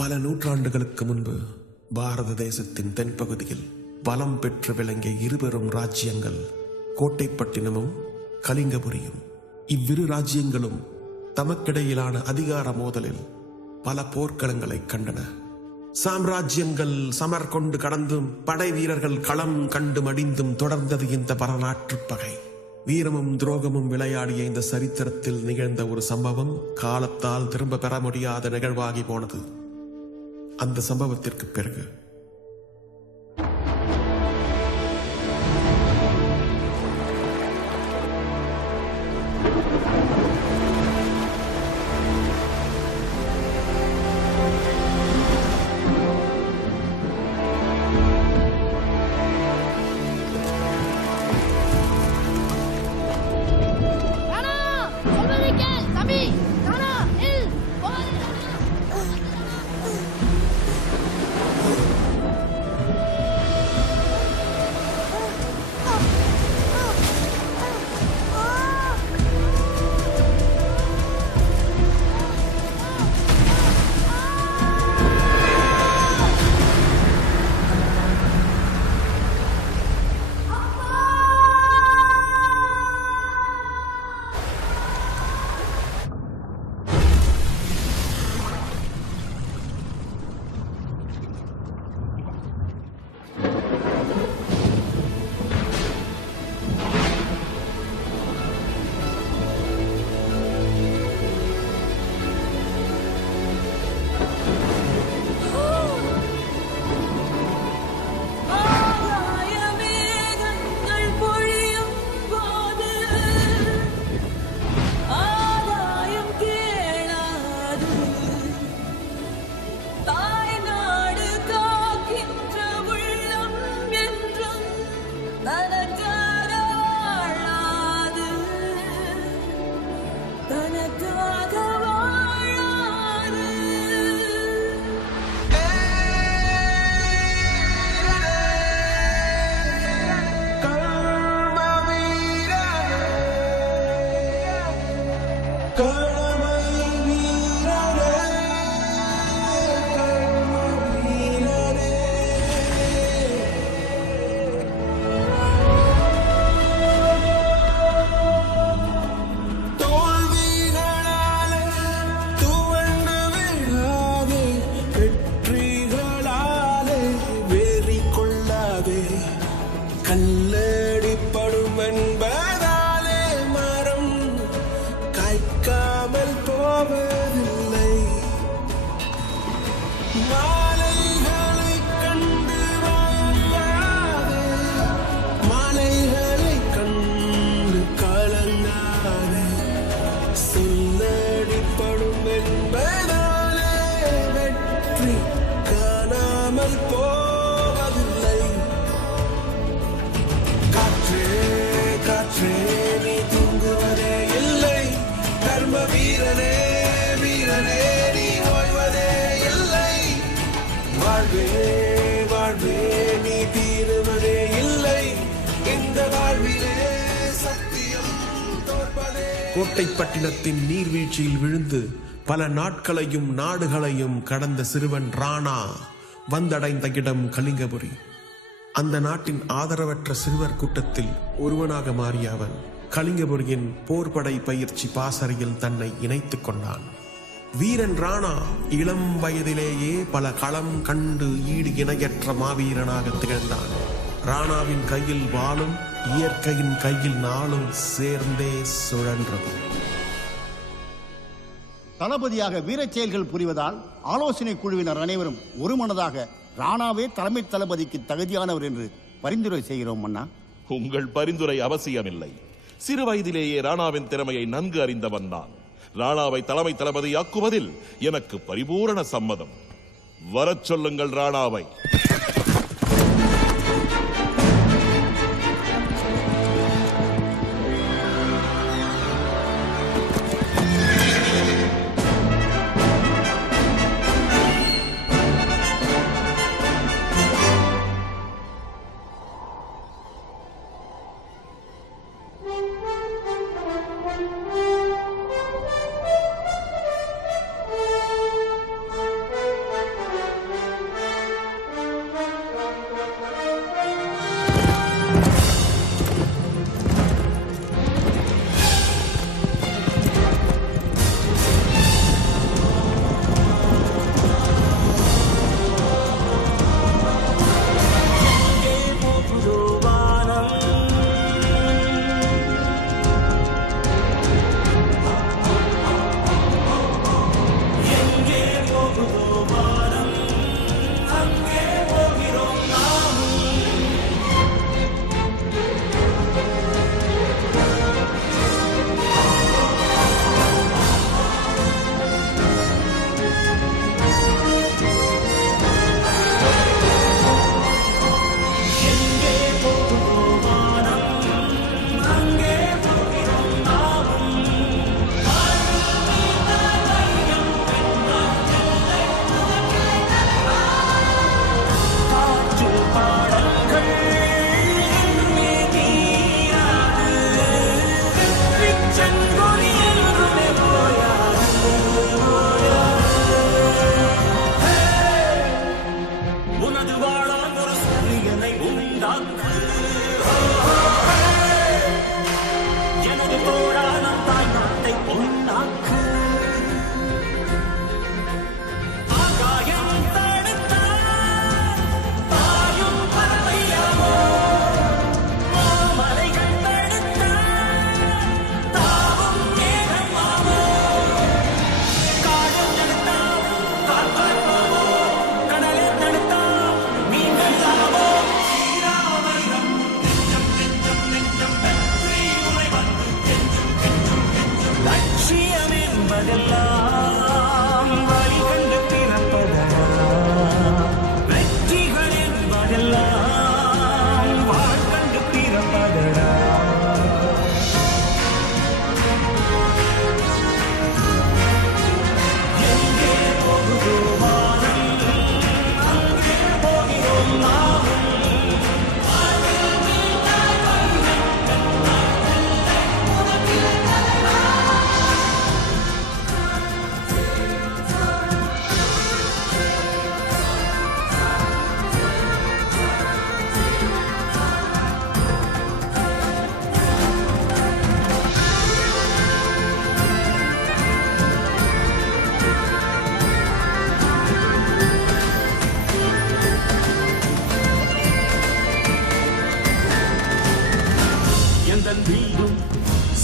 பல நூற்றாண்டுகளுக்கு முன்பு பாரத தேசத்தின் தென்பகுதியில் பலம் பெற்று விளங்கிய இருபெரும் ராஜ்யங்கள் கோட்டைப்பட்டினமும் கலிங்கபுரியும். இவ்விரு ராஜ்யங்களும் தமக்கிடையிலான அதிகார மோதலில் பல போர்க்களங்களை கண்டன. சாம்ராஜ்யங்கள் சமர் கொண்டு கடந்தும் படை வீரர்கள் களம் கண்டு மடிந்தும் தொடர்ந்தது இந்த வரலாற்று பகை. வீரமும் துரோகமும் விளையாடிய இந்த சரித்திரத்தில் நிகழ்ந்த ஒரு சம்பவம் காலத்தால் திரும்ப பெற முடியாத நிகழ்வாகி போனது. அந்த சம்பவத்திற்கு பிறகு கோட்டைப்பட்டினத்தின் நீர்வீழ்ச்சியில் விழுந்து பல நாட்களையும் நாடுகளையும் கடந்த சிறுவன் ராணா வந்தடைந்த இடம் கலிங்கபுரி. அந்த நாட்டின் ஆதரவற்ற சிறுவர் கூட்டத்தில் ஒருவனாக மாறிய அவன் கலிங்கபுரியின் போர்படை பயிற்சி பாசறையில் தன்னை இணைத்துக் கொண்டான். வீரன் ராணா இளம் வயதிலேயே பல களம் கண்டு ஈடு இணையற்ற மாவீரனாக திகழ்ந்தான். ராணாவின் கையில் வாளும் இயற்கையின் கையில் நாளும் சேர்ந்தே சுழன்றது. தளபதியாக வீரச் செயல்கள் புரிவதால் ஆலோசனை குழுவினர் அனைவரும் ஒருமனதாக ராணாவே தலைமை தளபதிக்கு தகுதியானவர் என்று பரிந்துரை செய்கிறோம் மன்னா. உங்கள் பரிந்துரை அவசியமில்லை. சிறு வயதிலேயே ராணாவின் திறமையை நன்கு அறிந்தவன் நான். ராணாவை தலைமை தளபதியாக்குவதில் எனக்கு பரிபூரண சம்மதம். வரச் சொல்லுங்கள் ராணாவை.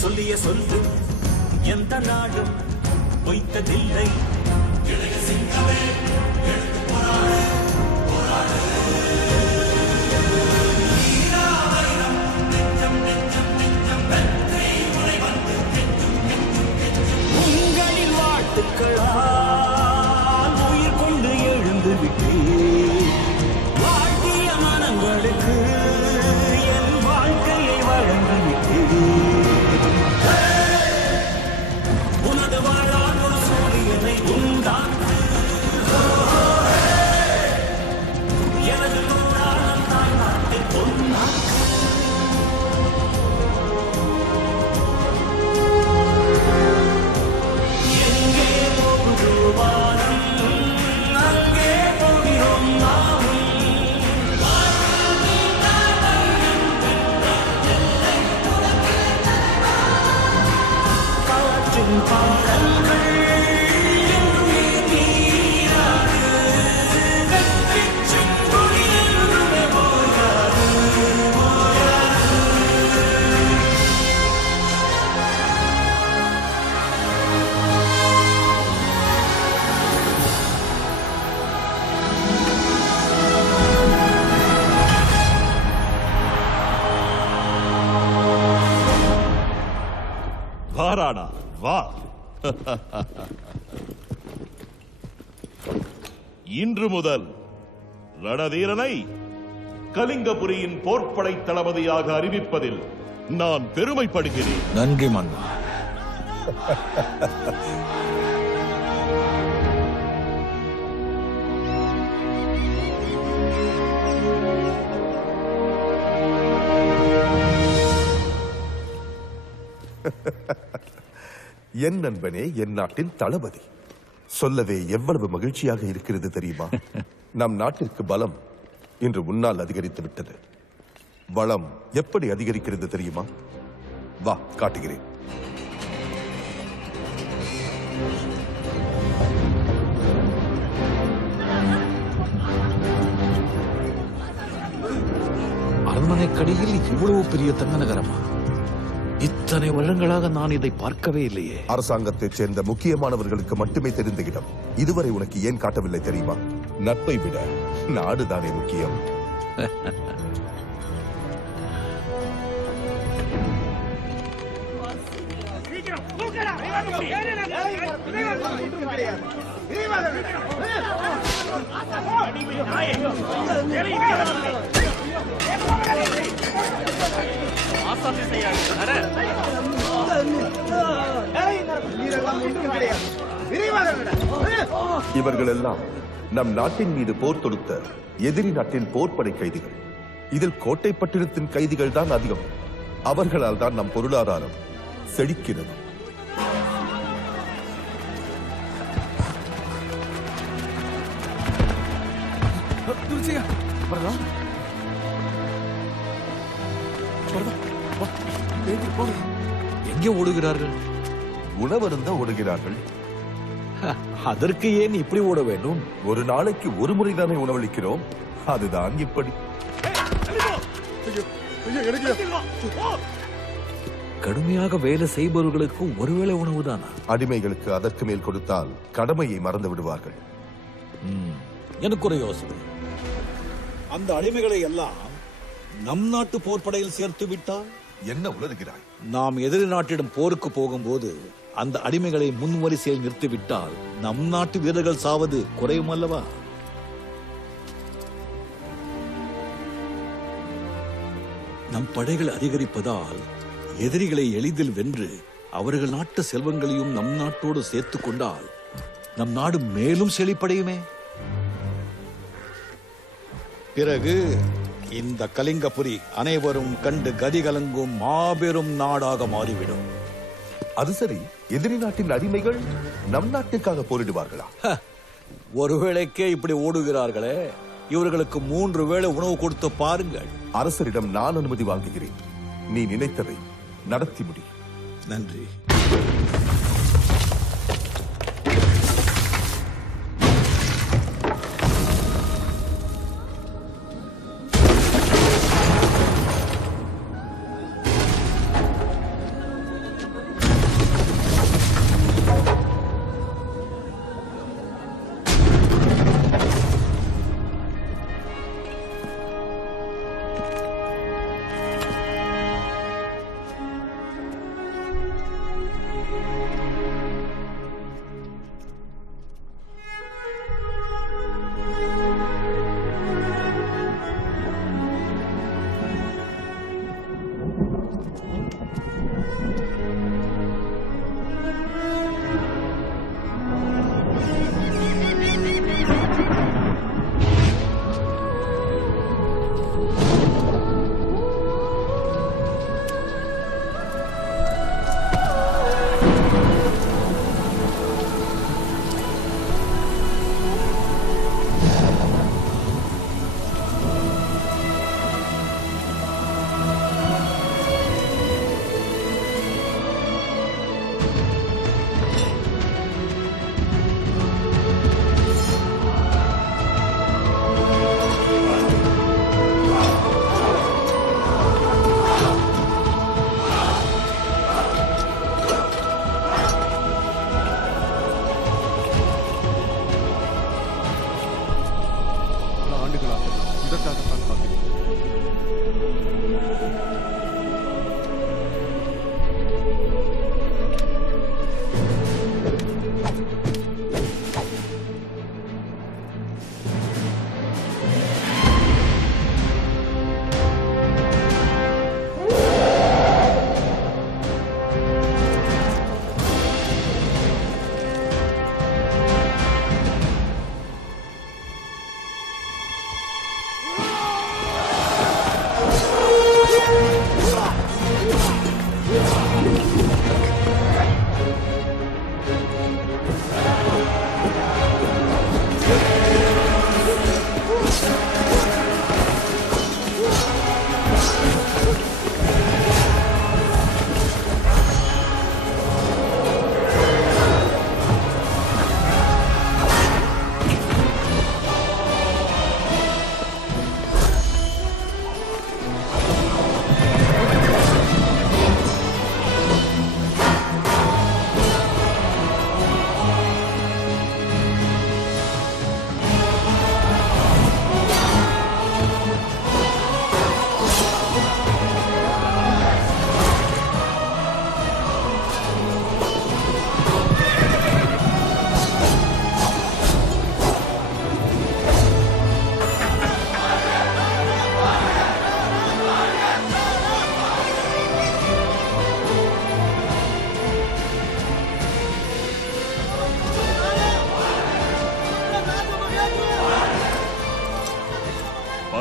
சொல்லிய சொல்லு எந்த நாடும் பொய்த்ததில்லை. உங்களின் வாழ்த்துக்களால் உயிர் கொண்டு எழுந்து விட்டேன். வாழ்த்திய மனங்களுக்கு என் வாழ்க்கையை வழங்கிவிட்டேன். உனது வாழான் ஒரு சூரியனை உண்டாக்கு. எனது தோழான் தாய் நாட்டை பொன்னாக்கு. எங்கே போகுது வானம், அங்கே போகிறோம் நாமும். காற்றின் பாடல்கள் என்றுமே தீராது. வெற்றிச் செங்கொடி என்றுமே போயாது. வா ராணா வா. இன்று முதல் ரணதீரனை கலிங்கபுரியின் போர்ப்படை தளபதியாக அறிவிப்பதில் நான் பெருமைப்படுகிறேன். நன்றி மன்னா. என் நண்பனே, என் நாட்டின் தளபதி. சொல்லவே எவ்வளவு மகிழ்ச்சியாக இருக்கிறது தெரியுமா? நம் நாட்டிற்கு பலம் இன்று முன்னால் அதிகரித்து விட்டது. வளம் எப்படி அதிகரிக்கிறது தெரியுமா? வா காட்டுகிறேன். அரண்மனைக்கடியில் இவ்வளவு பெரிய தங்க நகரமா? இத்தனை வருடங்களாக நான் இதை பார்க்கவே இல்லையே. அரசாங்கத்தைச் சேர்ந்த முக்கியமானவர்களுக்கு மட்டுமே தெரிந்த இடம். இதுவரை உனக்கு ஏன் காட்டவில்லை தெரியுமா? நட்பை விட நாடுதானே முக்கியம். இவர்கள் எல்லாம் நம் நாட்டின் மீது போர் தொடுத்த எதிரி நாட்டின் போர்ப்படை கைதிகள். இதில் கோட்டை பட்டினத்தின் கைதிகள் தான் அதிகம். அவர்களால் தான் நம் பொருளாதாரம் செழிக்கிறது. எங்கே ஓடுகிறார்கள்? உணவருந்த ஓடுகிறார்கள். அதற்கு ஏன் இப்படி ஓட வேண்டும்? ஒரு நாளைக்கு ஒரு முறைதானே உணவளிக்கிறோம். அதுதான் இப்படி. கடுமையாக வேலை செய்பவர்களுக்கு ஒருவேளை உணவுதானா? அடிமைகளுக்கு அதற்கு மேல் கொடுத்தால் கடமையை மறந்து விடுவார்கள். எனக்கு ஒரு யோசனை. அந்த அடிமைகளை எல்லாம் நம் நாட்டு போர்ப்படையில் சேர்த்து விட்டால்? என்ன உளறுகிறாய்? நாம் எதிரி நாட்டிடம் போருக்கு போகும்போது அந்த அடிமைகளை முன்வரிசையில் நிறுத்திவிட்டால் நம் நாட்டு வீரர்கள் சாவது குறையும் அல்லவா? நம் படைகள் அதிகரிப்பதால் எதிரிகளை எளிதில் வென்று அவர்கள் நாட்டு செல்வங்களையும் நம் நாட்டோடு சேர்த்துக் கொண்டால் நம் நாடு மேலும் செழிப்படையுமே. பிறகு இந்த கலிங்கபுரி அனைவரும் கண்டு கதிகலங்கும் மாபெரும் நாடாக மாறிவிடும். அது சரி, எதிரி நாட்டின் அடிமைகள் நம் நாட்டுக்காக போரிடுவார்களா? ஒருவேளைக்கே இப்படி ஓடுகிறார்களே, இவர்களுக்கு 3 வேளை உணவு கொடுத்து பாருங்கள். அரசரிடம் நான் அனுமதி வாங்குகிறேன். நீ நினைத்ததை நடத்தி முடி. நன்றி.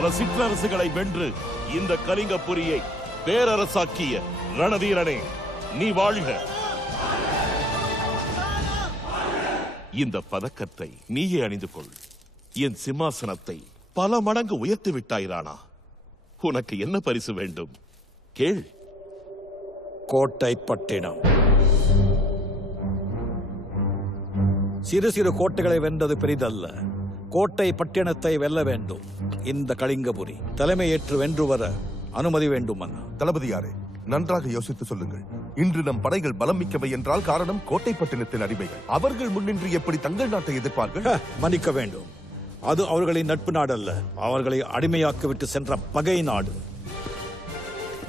பல சிற்றரசுகளை வென்று இந்த கலிங்கபுரியை பேரரசாக்கிய ரணதீரனே, நீ வாழ்க. இந்த பதக்கத்தை நீயே அணிந்து கொள். என் சிம்மாசனத்தை பல மடங்கு உயர்த்தி விட்டாய் ராணா. உனக்கு என்ன பரிசு வேண்டும்? கேள். கோட்டை பட்டினம். சிறு சிறு கோட்டைகளை வென்றது பெரிதல்ல. கோட்டை பட்டினத்தை வெல்ல வேண்டும். இந்த கலிங்கபுரி தலைமையேற்று வென்று வர அனுமதி வேண்டும் அண்ணா. தளபதியாரே, நன்றாக யோசித்து சொல்லுங்கள். இன்று நம் படைகள் பலம் மிக்கவை என்றால் காரணம் கோட்டை பட்டினத்தின் அடிமைகள். அவர்கள் முன்னின்று எப்படி தங்கள் நாட்டை எதிர்ப்பார்கள்? மன்னிக்க வேண்டும், அது அவர்களின் நட்பு நாடு அல்ல. அவர்களை அடிமையாக்கிவிட்டு சென்ற பகை நாடு.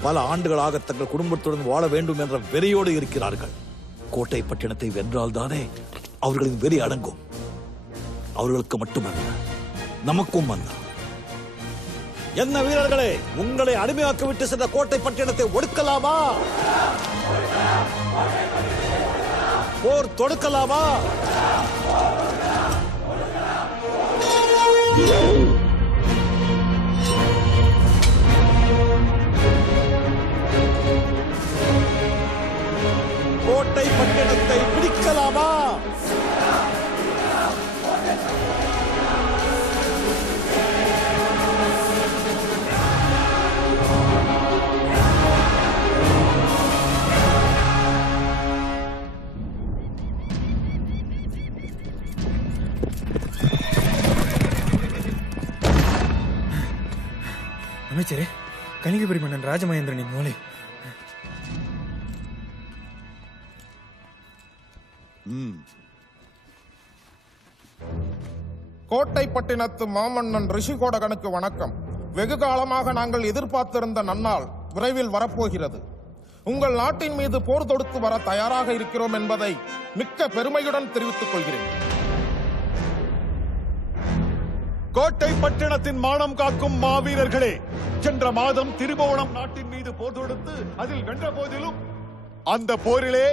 பல ஆண்டுகளாக தங்கள் குடும்பத்துடன் வாழ வேண்டும் என்ற வெறியோடு இருக்கிறார்கள். கோட்டை பட்டினத்தை வென்றால் தானே அவர்களின் வெறி அடங்கும். அவர்களுக்கு மட்டுமல்ல, நமக்கும் அல்ல. என்ன வீரர்களே, உங்களை அடிமையாக்கிவிட்டு சென்ற கோட்டை பட்டினத்தை ஒடுக்கலாமா? போர் தொடுக்கலாமா? கோட்டை பட்டினத்தை பிடிக்கலாமா? அமைச்சரே, கலிங்கபுரி மன்னன் ராஜமகேந்திரனின் மூளை. கோட்டை பட்டினத்து மாமன்னன் ரிஷிகோடகனுக்கு வணக்கம். வெகு காலமாக நாங்கள் எதிர்பார்த்திருந்த நன்னாள் விரைவில் வரப்போகிறது. உங்கள் நாட்டின் மீது போர் தொடுத்து வர தயாராக இருக்கிறோம் என்பதை மிக்க பெருமையுடன் தெரிவித்துக் கொள்கிறேன். கோட்டை பட்டினத்தின் மானம் காக்கும் மாவீரர்களே, சென்ற மாதம் திருபுவனம் நாட்டின் மீது போர் தொடுத்து அதில் வென்ற போதிலும் அந்த போரிலே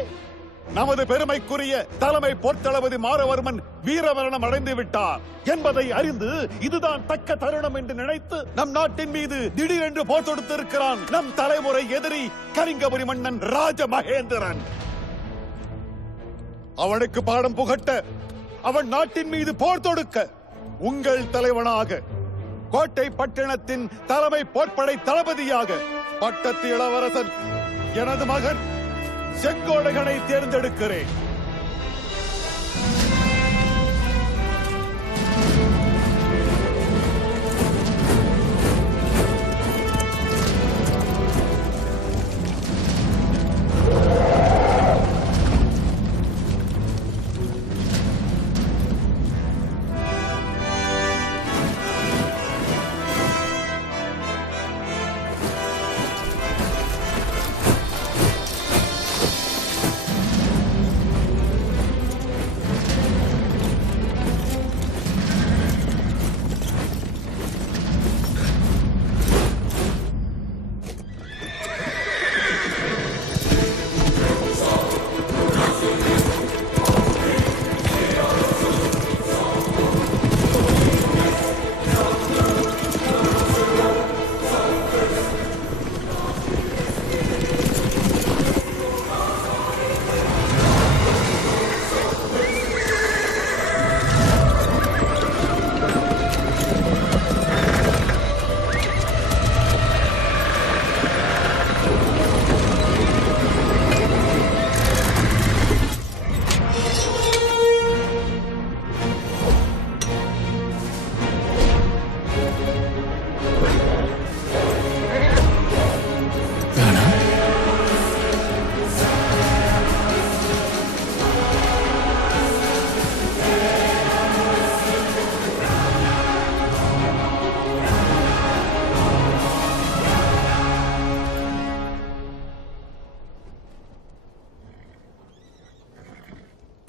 நமது பெருமைக்குரிய தலைமை போர்த்தளபதி மாரவர்மன் வீரமரணம் அடைந்து விட்டார் என்பதை அறிந்து இதுதான் தக்க தருணம் என்று நினைத்து நம் நாட்டின் மீது திடீரென்று போர் தொடுத்திருக்கிறான் நம் தலைமுறை எதிரி கலிங்கபுரி மன்னன் ராஜமகேந்திரன். அவனுக்கு பாடம் புகட்ட, அவன் நாட்டின் மீது போர் தொடுக்க உங்கள் தலைவனாக, கோட்டை பட்டினத்தின் தலைமை போர்ப்படை தளபதியாக பட்டத்து இளவரசன் எனது மகன் செங்கோடகனை தேர்ந்தெடுக்கிறேன்.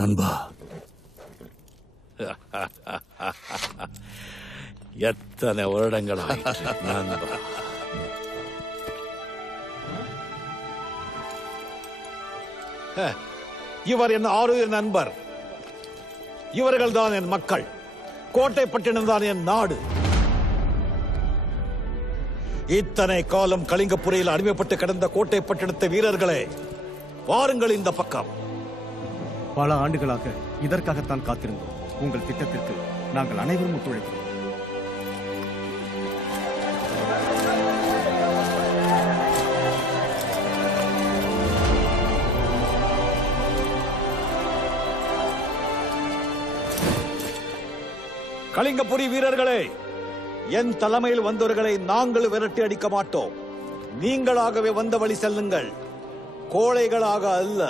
நண்பா, எத்தனை வருடங்கள் நண்பா. இவர் என் ஆறுயிர் நண்பர். இவர்கள் தான் என் மக்கள். கோட்டை பட்டினம் தான் என் நாடு. இத்தனை காலம் கலிங்கபுரியில் அடிமைப்பட்டு கிடந்த கோட்டை பட்டினத்த வீரர்களே, வாருங்கள் இந்த பக்கம். பல ஆண்டுகளாக இதற்காகத்தான் காத்திருந்தோம். உங்கள் திட்டத்திற்கு நாங்கள் அனைவரும் ஒத்துழைக்கிறோம். கலிங்கபுரி வீரர்களே, என் தலைமையில் வந்தவர்களை நாங்கள் விரட்டி அடிக்க மாட்டோம். நீங்களாகவே வந்த வழி செல்லுங்கள். கோழைகளாக அல்ல,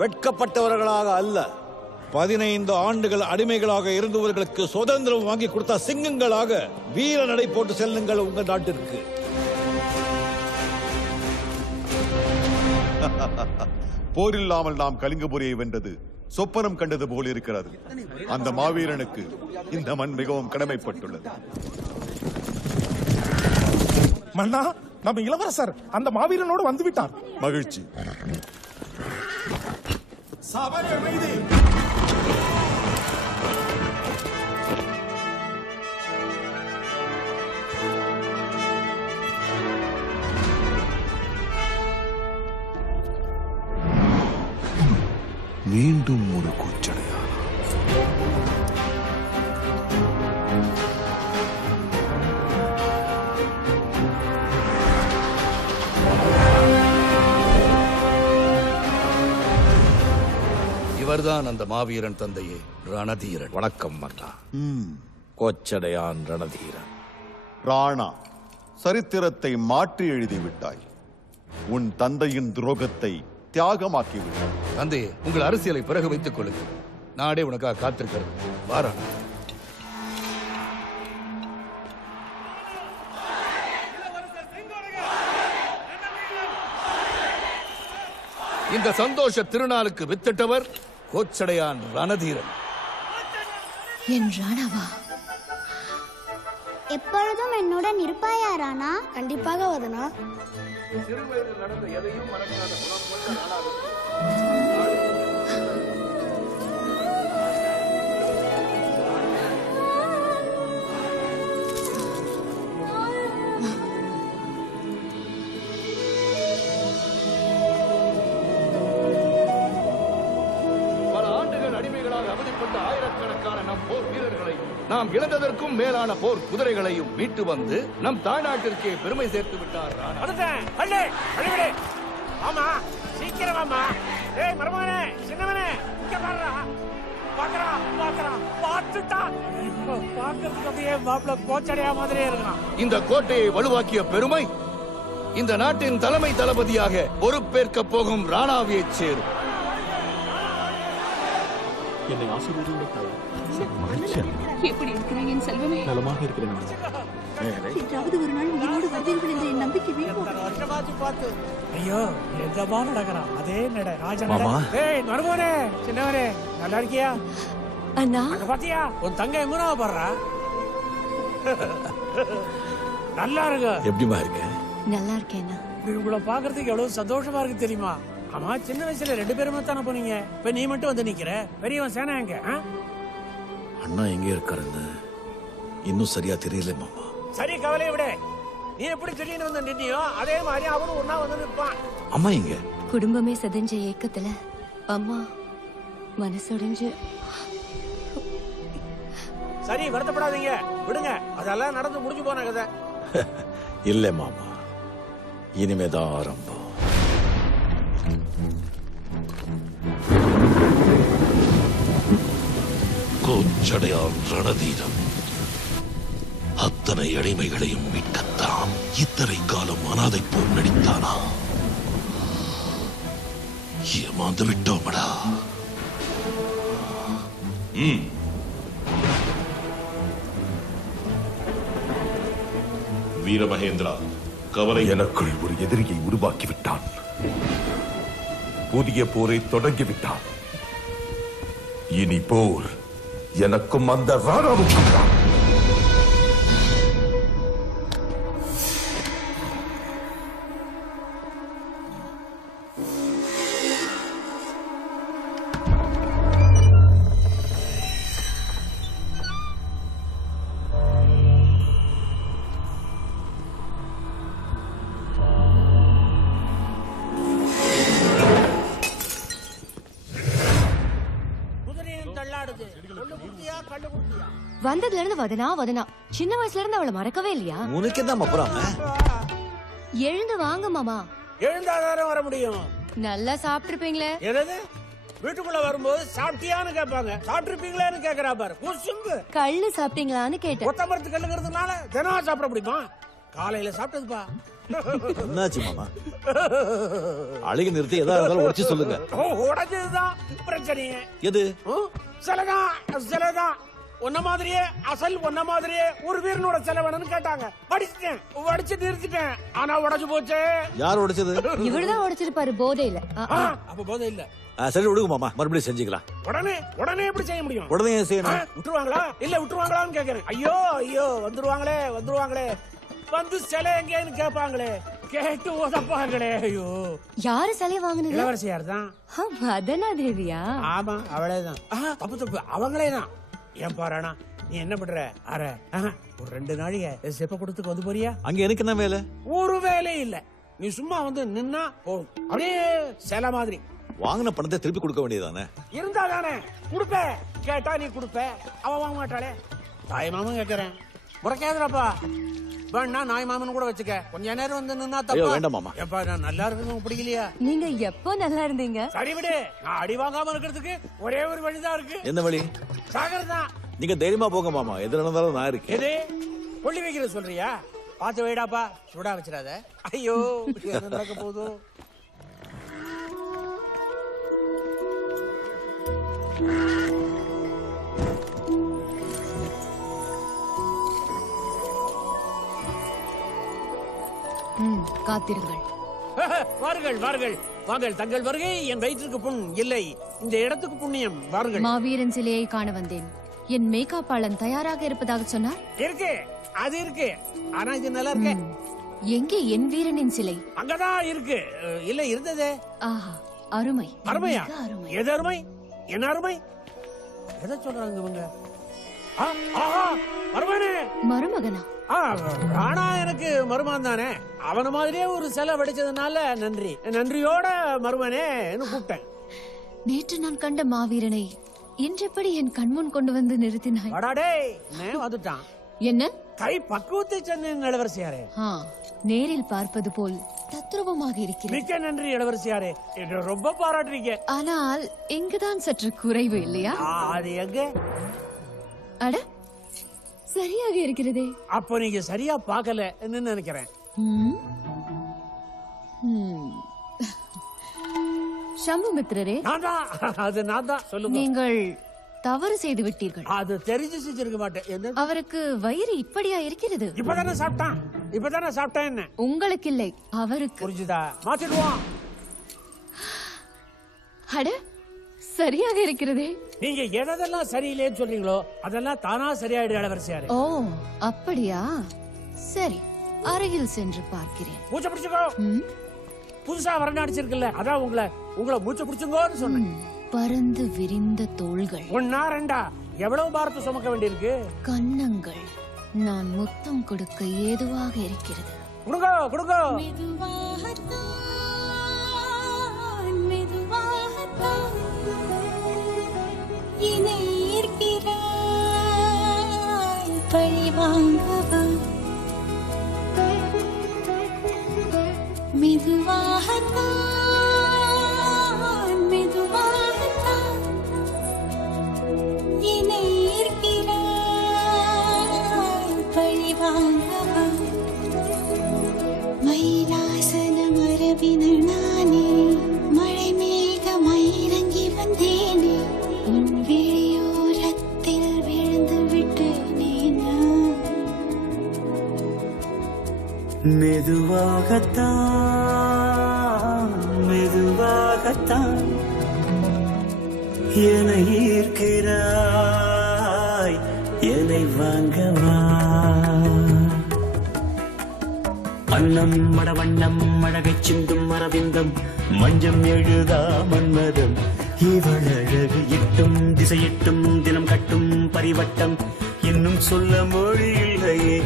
வெட்கப்பட்டவர்களாக அல்ல, 15 ஆண்டுகள் அடிமைகளாக இருந்தவர்களுக்கு சுதந்திரம் வாங்கி கொடுத்த சிங்கங்களாக வீர நடை போட்டு செல்லுங்கள் உங்கள் நாட்டிற்கு. போரில்லாமல் நாம் கலிங்கபுரியை வென்றது சொப்பனம் கண்டது போல் இருக்கிறது. அந்த மாவீரனுக்கு இந்த மண் மிகவும் கடமைப்பட்டுள்ளது. மன்னா, நம்ம இளவரசர் அந்த மாவீரனோடு வந்து விட்டார். மகிழ்ச்சி. சபை அமைதி. மீண்டும் ஒரு கூச்சடையா. இவர்தான் அந்த மாவீரன் தந்தையே, ரணதீரன். வணக்கம் மன்னா. கோச்சடையான் ரணதீரன். ராணா, சரித்திரத்தை மாற்றி எழுதிவிட்டாய். உன் தந்தையின் துரோகத்தை தியாகமாக்கி விட்டாய். தந்தையே, உங்கள் அரசியலை பிறகு வைத்துக் கொள்ளுங்கள். நாடே உனக்காக காத்திருக்கிறது. வாரானா. இந்த சந்தோஷ திருநாளுக்கு வித்திட்டவர் கோச்சடையான் ரணதீரன். என் ராணாவா? எப்பொழுதும் என்னுடன் இருப்பாயா ராணா? கண்டிப்பாக வதனா. சிறுவயதில் நடந்த எதையும் மறக்காத குணம் கொண்ட ராணாவுக்கு அவதிப்பட்ட ஆயிரக்கணக்கான நம் போர் வீரர்களை, நாம் இழந்ததற்கும் மேலான போர் குதிரைகளையும் மீட்டு வந்து நம் தாய்நாட்டிற்கே பெருமை சேர்த்து விட்டார். ஆமா, சீக்கிரம் ஆமா. ஏய் மருமகனே, சின்னவனே, இங்க பாருடா. பார்த்துட்டான். பார்க்கிறதுக்கு அப்படியே மாப்பிள கோச்சடையா மாதிரியே இருக்கான். இந்த கோட்டையை வலுவாக்கிய பெருமை இந்த நாட்டின் தலைமை தளபதியாக பொறுப்பேற்க போகும் ராணாவியை சேரும். என்னை ஆசீர்வதியுங்கள். எப்படி இருக்கிறேன் என் செல்வமே? நலமாக இருக்கிறேன். என்றாவது ஒரு நாள் உயிரோடு வந்தீர்கள் என்ற என் நம்பிக்கை பார்த்து ஐயோ எதமா நடக்கிறான். அதே நட ராஜா. ஏய் மருமகனே, சின்னவனே, நல்லா இருக்கியா? அண்ணா, பாத்தியா உன் தங்கை எங்கனா பாடுறா. நல்லா இருக்கு. எப்படிமா இருக்க? நல்லா இருக்கேன். உங்களை பாக்குறதுக்கு எவ்வளவு சந்தோஷமா இருக்கு தெரியுமா? ஆமா, சின்ன வயசுல 2 பேருமே தானே போனீங்க. இப்ப நீ மட்டும் வந்து நிக்கிற. பெரியவன் சேனா எங்க? அண்ணா எங்க இருக்காருன்னு இன்னும் சரியா தெரியல மாமா. சரி, கவலையை விட. நீ எப்படி திடீர்னு வந்து நின்னியோ அதே மாதிரி அவனும் ஒன்னா வந்து நிற்பான். அம்மா எங்க? குடும்பமே சதஞ்ச ஏக்கத்துல அம்மா மனசுடைஞ்சு. சரி, வருத்தப்படாதீங்க, விடுங்க. அதெல்லாம் நடந்து முடிஞ்சு போன கதை. இல்ல மாமா, இனிமேதான் ஆரம்பம். கோச்சடையான் ரணதீரன் அத்தனை அடிமைகளையும் மீட்கத்தான் இத்தனை காலம் அனாதை போல் நடித்தானா? ஏமாந்து விட்டோமடா. வீரமகேந்திரா, கவலை. எனக்குள் ஒரு எதிரியை உருவாக்கிவிட்டான். புதிய போரை தொடங்கிவிட்டான். இனி போர் எனக்கும் அந்த ராணாவுக்கும் தான். வந்ததுல இருந்து வதனா சின்ன வயசுல இருந்து அவளை மறக்கவே இல்லையா? உனக்கு என்ன அப்புறம் எழுந்து வாங்க மாமா. எழுந்தாதாரம் வர முடியும். நல்லா சாப்பிட்டுருப்பீங்களே. எது வீட்டுக்குள்ள வரும்போது சாப்பிட்டியான்னு கேட்பாங்க. சாப்பிட்டுருப்பீங்களேன்னு கேக்குறா பாரு. குசும்பு. கள்ளு சாப்பிட்டீங்களான்னு கேட்டேன். கொத்தமரத்து கல்லுங்கிறதுனால தினம் சாப்பிட முடியுமா? காலையில சாப்பிட்டதுப்பா. என்னாச்சு மாமா? அழுகி நிறுத்தி எதா இருந்தாலும் உடச்சு சொல்லுங்க. உடச்சதுதான் பிரச்சனையே. எது? சிலதான் உன்ன மாதிரியே அசல் உன்ன மாதிரியே ஒரு வீரனோட செலவனு கேட்டாங்க. படிச்சுட்டேன், படிச்சு நிறுத்திட்டேன். ஆனா உடச்சு போச்சு. யார் உடைச்சது? இவருதான் உடைச்சிருப்பாரு போதையில. அப்ப போதை இல்ல. சரி விடுங்க மாமா, மறுபடியும் செஞ்சுக்கலாம். உடனே எப்படி செய்ய முடியும்? உடனே செய்யணும். விட்டுருவாங்களா இல்ல விட்டுருவாங்களான்னு கேக்குறேன். ஐயோ வந்துருவாங்களே வந்து சிலை எங்கேன்னு கேட்பாங்களே, கேட்டு உதப்பாங்களே. ஐயோ யாரு சிலையை வாங்கினது? இளவரசியார் தான். மதனா தேவியா? ஆமா அவளேதான். தப்பு அவங்களேதான். ஏன் பாரானா நீ என்ன பண்ற? ஒரு 2 நாளைக்கு செப்ப கொடுத்துக்கு வந்து போறியா? அங்க எனக்கு என்ன வேலை? ஒரு வேலையும் இல்ல. நீ சும்மா வந்து நின்னா போதும். அப்படியே சிலை மாதிரி. வாங்கின பணத்தை திருப்பி கொடுக்க வேண்டியதானே? இருந்தா தானே கொடுப்ப. கேட்டா நீ கொடுப்ப, அவ வாங்க மாட்டாளே. தாய் மாமன் கேக்குறேன், முறைக்காதுராப்பா. வேணா நாய் மாமன் கூட வச்சுக்க. கொஞ்ச நேரம் வந்து நின்னா தப்பா? வேண்டாம் மாமா. எப்பா நான் நல்லா இருக்கணும் பிடிக்கலையா? நீங்க எப்போ நல்லா இருந்தீங்க? சரி விடு, நான் அடி வாங்காம இருக்கிறதுக்கு ஒரே ஒரு வழிதான் இருக்கு. என்ன வழி? சாகர்தான். நீங்க தைரியமா போங்க மாமா, எது நடந்தாலும் நான் இருக்கேன். எது கொள்ளி வைக்கிறது சொல்றியா? பாத்து வைடாப்பா, சுடா வச்சிடாத. ஐயோ என்ன நடக்க போதும். காத்திருங்கள். வாருங்கள் வாங்கள். தங்கள் வருகை என் வயிற்றுக்கு புண் இல்லை, இந்த இடத்துக்கு புண்ணியம். வாருங்கள். மாவீரன் சிலையை காண வந்தேன். என் மேக்காப்பாளன் தயாராக இருப்பதாக சொன்னார். இருக்கு, அது இருக்கு. ஆனா இது நல்லா இருக்கு. எங்கே என் வீரனின் சிலை? அங்கதான் இருக்கு. இல்ல இருந்ததே. ஆஹா, அருமை. அருமையா? எது அருமை? என்ன அருமை? எதை சொல்றாங்க இவங்க? மருமகனா? ராணா எனக்கு மருமகன் தானே. அவன மாதிரியே ஒரு சிலை வெடிச்சதுனால நன்றியோட மருமனே கூப்பிட்டேன். நேற்று நான் கண்ட மாவீரனை இன்றெப்படி என் கண்முன் கொண்டு வந்து நிறுத்தினாய்? வந்துட்டான். என்ன கை பக்குவத்தை சென்ன இளவரசியாரே. நேரில் பார்ப்பது போல் தத்ரூபமாக இருக்கிறது. மிக்க நன்றி இளவரசியாரே, ரொம்ப பாராட்டுறீங்க. ஆனால் இங்குதான் சற்று குறைவு இல்லையா? அது எங்க? அட சரியாக இருக்கிறதே. அப்போ நீங்க சரியா பார்க்கல நினைக்கிறேன். சம்புமித்திரரே, அது நான் தான். சொல்லுங்க. நீங்கள் தவறு செய்து விட்டீர்கள். அது தெரிஞ்சு செஞ்சிருக்க மாட்டேன். அவருக்கு வயிறு இப்படியா இருக்கிறது? இப்பதானே சாப்பிட்டான். என்ன உங்களுக்கு இல்லை, அவருக்கு. புரிஞ்சுதா? மாத்திடுவான். அட சரியாக இருக்கிறதே. நீங்க எதெல்லாம் சரியில்லைன்னு சொல்றீங்களோ அதெல்லாம் தானா சரியாயிடு இளவரசியாரே. ஓ அப்படியா? சரி, அருகில் சென்று பார்க்கிறேன். மூச்சை பிடிச்சுக்கோ. புதுசா வரணும் அடிச்சிருக்குல்ல, அதான் உங்களை மூச்சை பிடிச்சுங்கோன்னு சொன்னேன். பறந்து விரிந்த தோள்கள். 1 2 எவ்வளவு பாரத்தை சுமக்க வேண்டியிருக்கு. கன்னங்கள் நான் முத்தம் கொடுக்க ஏதுவாக இருக்கிறது. கொடுங்க. மயிலாசன மரபினானே, மழை மேகமாய் இறங்கி வந்தேனே, உன் விழியோரத்தில் விழுந்து விட்டேனே. மெதுவாகத்தான் என்னை ஈர்க்கிறாய், என்னை வாங்கவா. அன்னம் மடவண்ணம் அழகை சிந்தும் மரவிந்தம் மஞ்சம் எழுதா மன்மதம். இவள் அழகு எட்டும் திசையெட்டும் தினம் கட்டும் பரிவட்டம் இன்னும் சொல்ல மொழி இல்லையே.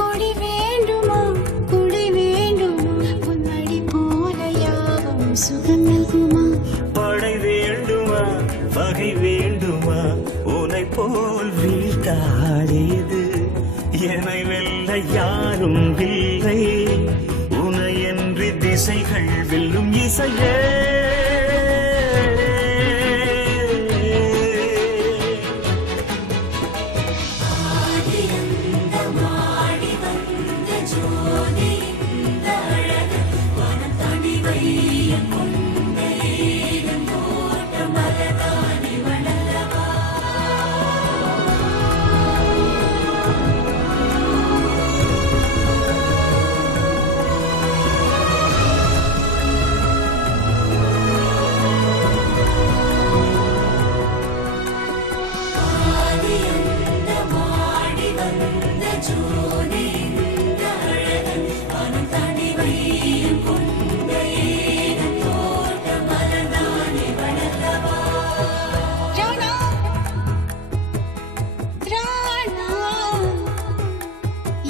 கொடி வேண்டுமா குடி வேண்டுமா, பொன்னடி போல யாவும் சுகம் நல்குமா. படை வேண்டுமா வகை வேண்டுமா, உனை போல் வீழ்த்தாள் மலையே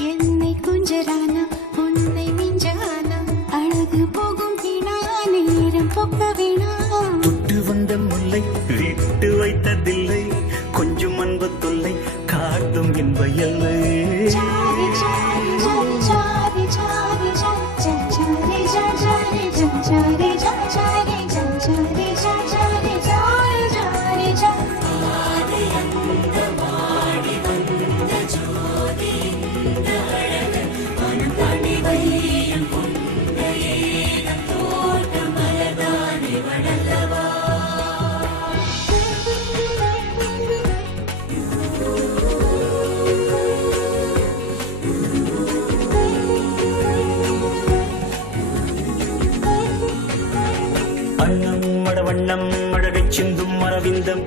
என்னை கொஞ்சரானா உன்னை மிஞ்சானா அழகு போகும் வீணா நேரம் போக்க வீணா தொட்டு வந்த முல்லை விட்டு வைத்ததில்லை கொஞ்சம் அன்பு தொல்லை காட்டும் என்ப எல்லை சாரி சாரி சாரி சாரி சாரி சாரி சாரி சாரி சாரி சாரி சாரி அண்ணம் மடவண்ணம் அழகைச் சிந்தும் மரவிந்தம்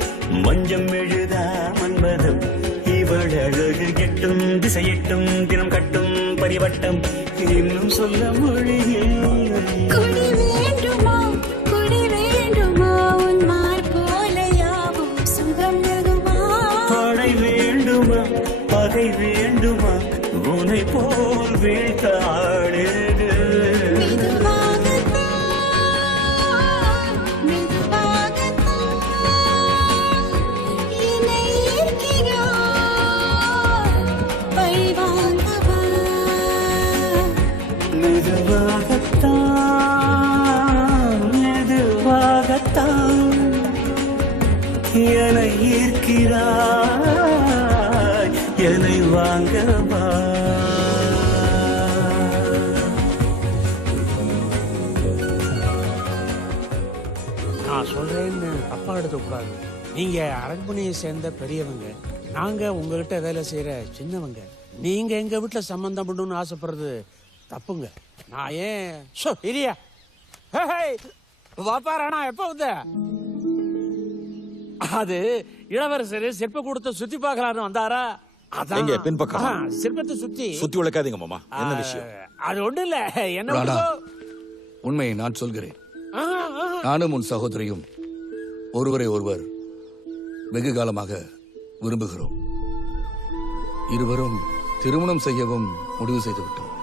மஞ்சம் எழுதா மன்மதம் இவள் அழகு எட்டும் திசையெட்டும் தினம் கட்டும் பரிவட்டம் இன்னும் சொல்ல மொழியில் குடி வேண்டுமா உன் மார் போல யாவும் சுகம் நகுமா படை வேண்டுமா பகை வேண்டுமா உனை போல் வீழ்த்தாடு மெதுவாகத்தான் என்னை ஈர்க்கிறாய் என்னை வாங்கவா நான் சொல்றேன்னு தப்பா எடுத்துக்கூடாது. நீங்க அரண்மனையை சேர்ந்த பெரியவங்க, நாங்க உங்ககிட்ட வேலை செய்யற சின்னவங்க. நீங்க எங்க வீட்டுல சம்பந்தம் பண்ணணும்னு ஆசைப்படுறது தப்புங்க. நான் ஏன் இல்லையா வாப்பா ராணா எப்ப வந்த? அது இளவரசர் சிற்ப கூடத்தை சுத்தி பார்க்கலான்னு வந்தாரா? எங்க பின்பக்கம் சிற்பத்தை சுத்தி உழைக்காதீங்க மாமா. என்ன விஷயம்? அது ஒண்ணு இல்ல. என்ன உண்மையை நான் சொல்கிறேன். நானும் உன் சகோதரியும் ஒருவரை ஒருவர் வெகு காலமாக விரும்புகிறோம். இருவரும் திருமணம் செய்யவும் முடிவு செய்து விட்டோம்.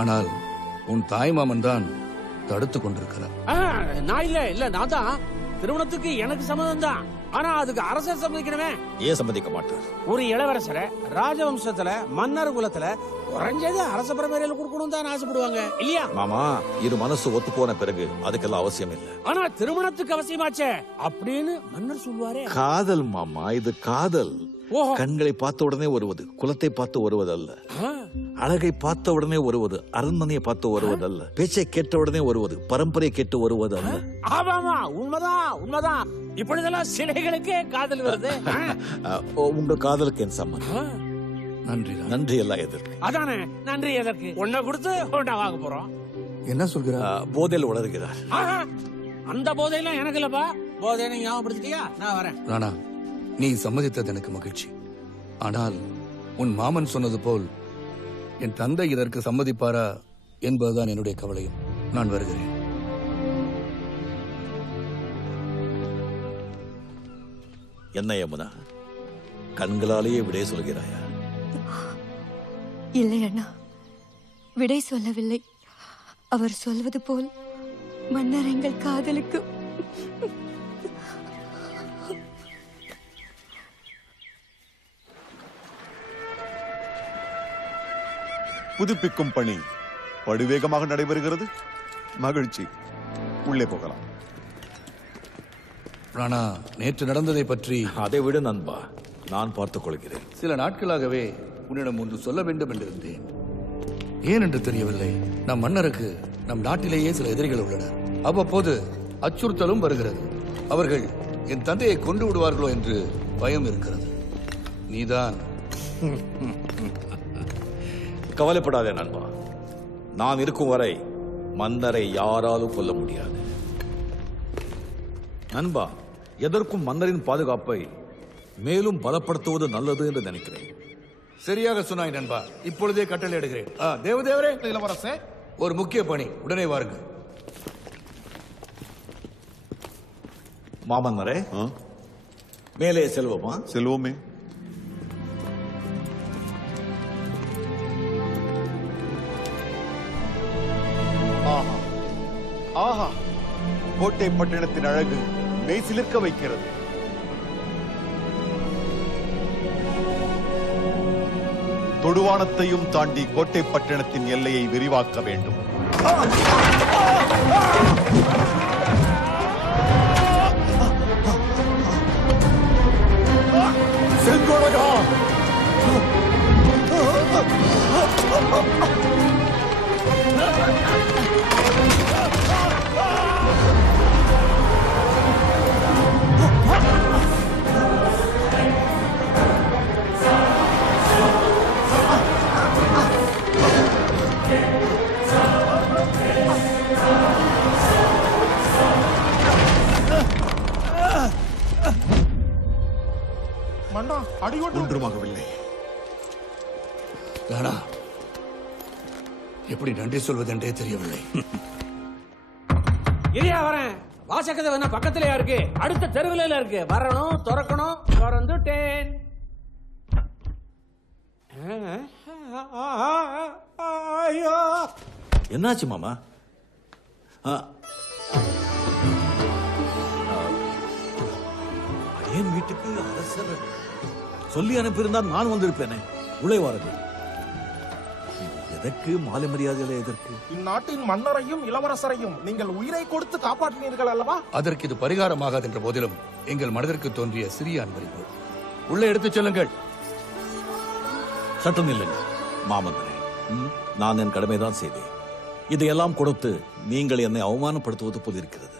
ஆனால் உன் தாய்மாமன் தான் தடுத்துக் கொண்டிருக்கிறார். நான் இல்ல நான் தான். திருமணத்துக்கு எனக்கு சம்மதம் தான். ஆனா அதுக்கு அரசர் சம்மதிக்கணுமே. ஏன் சம்மதிக்க மாட்டார்? ஒரு இளவரசரை ராஜவம்சத்துல மன்னர் குலத்துல குறைஞ்சது அரச பரம்பரையில கொடுக்கணும் தான் ஆசைப்படுவாங்க இல்லையா மாமா? இரு மனசு ஒத்து போன பிறகு அதுக்கெல்லாம் அவசியம் இல்லை. ஆனா திருமணத்துக்கு அவசியமாச்சே அப்படின்னு மன்னர் சொல்லுவாரே. காதல் மாமா, இது காதல். கண்களை பார்த்த உடனே வருவது, குலத்தை பார்த்து வருவது அல்ல. அழகை பார்த்த உடனே வருவது, அரண்மனையை பார்த்து வருவது அல்ல. பேச்சை கேட்ட உடனே வருவது, பரம்பரை கேட்டு வருவது அல்ல. ஆமாமா, உண்மைதான். இப்பொழுதெல்லாம் சிலைகளுக்கே காதல் வருது. உங்க காதலுக்கு என் சம்மதம். நன்றி எல்லாம் எதற்கு? அதானே நன்றி எதற்கு? ஒன்ன கொடுத்து ஒன்ன வாங்க போறோம். என்ன சொல்கிறார்? போதையில் உளறுகிறார். அந்த போதையெல்லாம் எனக்கு இல்லப்பா. போதையை ஞாபகப்படுத்திட்டியா? நான் வரேன். ராணா, நீ சம்மதித்தது எனக்கு மகிழ்ச்சி. ஆனால் உன் மாமன் சொன்னது போல் என் தந்தை இதற்கு சம்மதிப்பாரா என்பதுதான் என்னுடைய கவலையும். நான் வருகிறேன். என்ன யமுனா, கண்களாலேயே விடை சொல்கிறாயா? இல்லை அண்ணா, விடை சொல்லவில்லை. அவர் சொல்வது போல் மன்னர் எங்கள் காதலுக்கு புதுப்பிக்கும் பணி படுவேகமாக நடைபெறுகிறது. மகிழ்ச்சி. உள்ளே போகலாம். ராணா, நேற்று நடந்ததை பற்றி அதை விட நண்பா, நான் பார்த்துக் கொள்கிறேன். சில நாட்களாகவே உன்னிடம் ஒன்று சொல்ல வேண்டும் என்றிருந்தேன். ஏன் என்று தெரியவில்லை. நம் மன்னருக்கு நம் நாட்டிலேயே சில எதிரிகள் உள்ளனர். அவ்வப்போது அச்சுறுத்தலும் வருகிறது. அவர்கள் என் தந்தையை கொண்டு விடுவார்களோ என்று பயம் இருக்கிறது. நீதான் கவலைப்படாதே நண்பா, நான் இருக்கும் வரை மன்னரை யாராலும் கொல்ல முடியாது. நண்பா, எதற்கும் மன்னரின் பாதுகாப்பை மேலும் பலப்படுத்துவது நல்லது என்று நினைக்கிறேன். சரியாக சொன்னாய் நண்பா. இப்பொழுதே கட்டளை இடுகிறேன். தேவதேவரே, இளவரசே, ஒரு முக்கிய பணி, உடனே வாருங்கள். மாமன்னரே, மேலே செல்வோமா? செல்வோமே. ஆஹா ஆஹா, கோட்டை பட்டணத்தின் அழகு மெய்சிலிர்க்க வைக்கிறது. தொடுவானத்தையும் தாண்டி கோட்டை பட்டணத்தின் எல்லையை விரிவாக்க வேண்டும். செங்கோடகா, மன்னா, அடியோட்டு ஒன்றுமாகவில்லை. ராணா, எப்படி நன்றி சொல்வதென்றே தெரியவில்லை. இரியா வரேன். வாசக்கதை வேணா பக்கத்திலேயா இருக்கு, அடுத்த தெருவில இருக்கு. வரணும், திறக்கணும், திறந்துட்டேன். ஐயோ, என்னாச்சு மாமா? என் வீட்டுக்கு அரசர் சொல்லி அனுப்பியிருந்தால் நான் வந்திருப்பேனே. உள்ளே வாருங்கள். எதற்கு மாலை மரியாதையில எதற்கு? இந்நாட்டின் மன்னரையும் இளவரசரையும் நீங்கள் உயிரை கொடுத்து காப்பாற்றினீர்கள் அல்லவா? அதற்கு இது பரிகாரமாகாது என்ற போதிலும் எங்கள் மனதிற்கு தோன்றிய சிறிய அன்பளிப்பு. உள்ளே எடுத்துச் செல்லுங்கள். சட்டம் இல்லைங்க மாமன்னரே, நான் என் கடமைதான் செய்தேன். இதையெல்லாம் கொடுத்து நீங்கள் என்னை அவமானப்படுத்துவது போல் இருக்கிறது.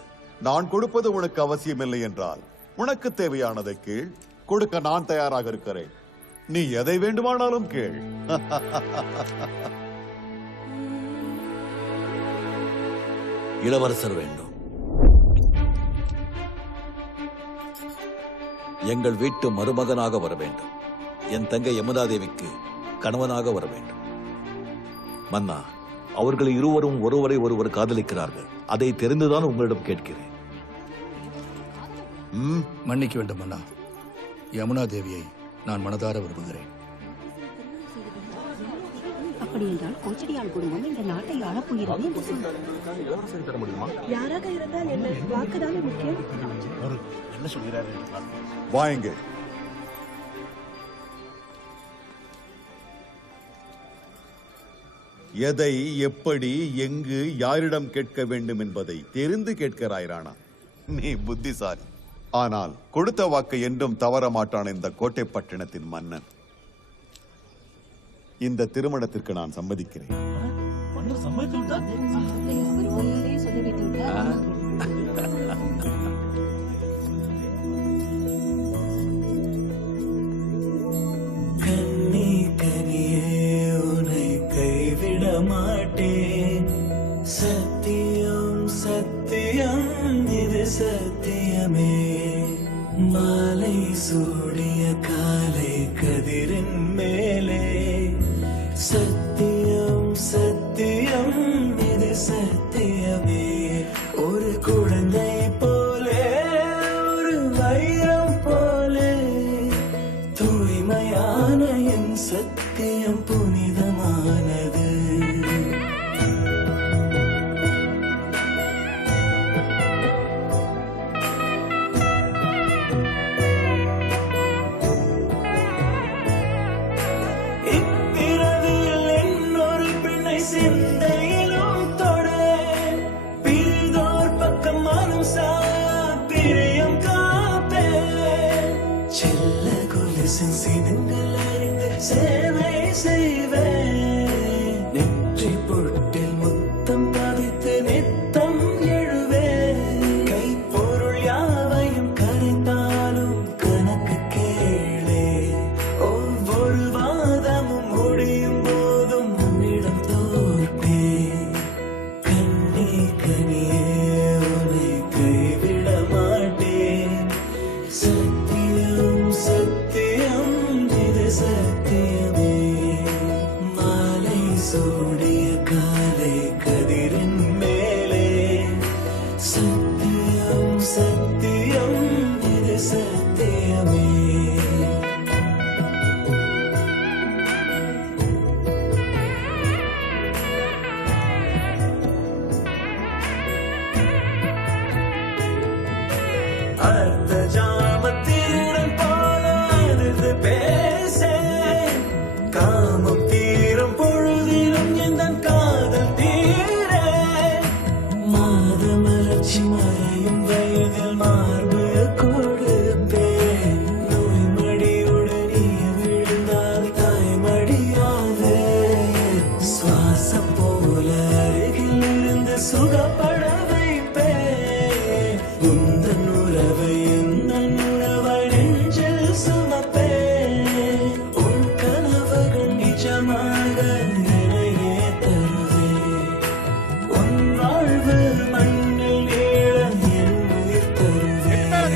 நான் கொடுப்பது உனக்கு அவசியமில்லை என்றால் உனக்கு தேவையானதை கீழ் கொடுக்க நான் தயாராக இருக்கிறேன். நீ எதை வேண்டுமானாலும் கேள். இளவரசர் வேண்டும். எங்கள் வீட்டு மருமகனாக வர வேண்டும். என் தங்கை யமுனாதேவிக்கு கணவனாக வர வேண்டும். மன்னா, அவர்கள் இருவரும் ஒருவரை ஒருவர் காதலிக்கிறார்கள். அதை தெரிந்துதான் உங்களிடம் கேட்கிறேன். மன்னிக்க வேண்டும் அண்ணா. யமுனா தேவியை நான் மனதார விரும்புகிறேன். அப்படி என்றால் கோச்சடியால் குடும்பம் இந்த நாட்டை ஆளப்போகிறது என்று சொன்னார். யாராக இருந்தால் என்ன, வாக்குதானே முக்கியம். என்ன சொல்கிறார்? வாங்க. எதை, எப்படி, எங்கு, யாரிடம் கேட்க வேண்டும் என்பதை தெரிந்து கேட்கிறாய் ராணா. நீ புத்திசாலி. ஆனால் கொடுத்த வாக்கை என்றும் தவற மாட்டான் இந்த கோட்டை பட்டணத்தின் மன்னன். இந்த திருமணத்திற்கு நான் சம்மதிக்கிறேன். கண்ணி கனியே உன்னை கைவிட மாட்டேன். சத்தியம் சத்தியம் இது சத்தியமே. மாலை சூடிய காலை கதிரின் மேலே. சத்தியம் சத்தியம் இது சத்தியமே. ஒரு குழந்தை போலே, ஒரு வைரம் போலே, தூய்மையான என் சத்தியம் புனிதமானது.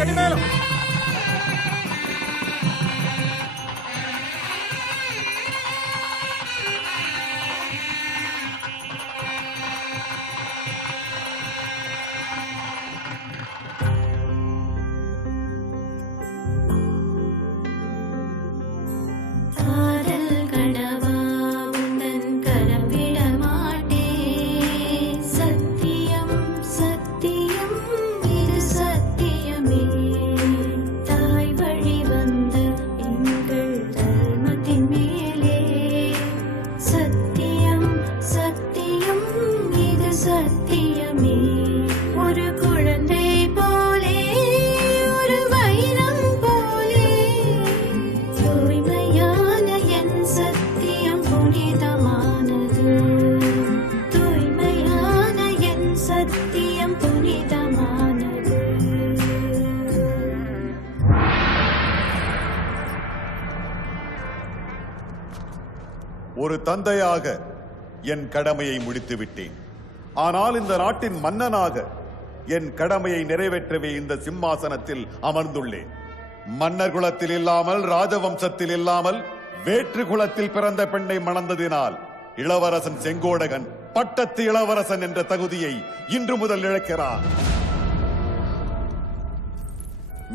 கடிமேலும் ஒரு தந்தையாக என் கடமையை முடித்து விட்டேன். ஆனால் இந்த நாட்டின் மன்னனாக என் கடமையை நிறைவேற்றவே இந்த சிம்மாசனத்தில் அமர்ந்துள்ளேன். மன்னர் குலத்தில் இல்லாமல், ராஜவம்சத்தில் இல்லாமல், வேற்று குலத்தில் பிறந்த பெண்ணை மணந்ததினால் இளவரசன் செங்கோடகன் பட்டத்து இளவரசன் என்ற தகுதியை இன்று முதல் இழக்கிறார்.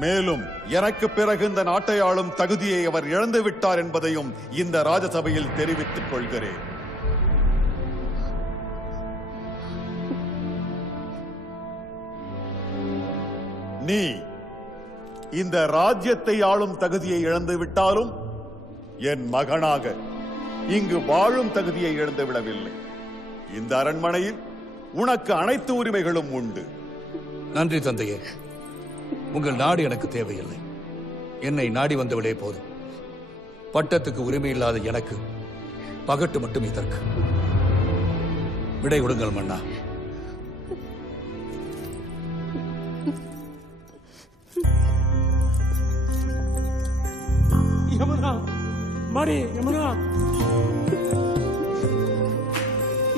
மேலும் எனக்கு பிறகு இந்த நாட்டை ஆளும் தகுதியை அவர் இழந்து விட்டார் என்பதையும் இந்த ராஜசபையில் தெரிவித்துக் கொள்கிறேன். நீ இந்த ராஜ்யத்தை ஆளும் தகுதியை இழந்து விட்டாலும் என் மகனாக இங்கு வாழும் தகுதியை இழந்து விடவில்லை. இந்த அரண்மனையில் உனக்கு அனைத்து உரிமைகளும் உண்டு. நன்றி தந்தையே. உங்கள் நாடு எனக்கு தேவையில்லை. என்னை நாடி வந்துவிடே போதும். பட்டத்துக்கு உரிமை இல்லாத எனக்கு பகட்டு மட்டும் இதற்கு. விடை கொடுங்கள் மன்னா. யமுனா, மாறி, யமுனா,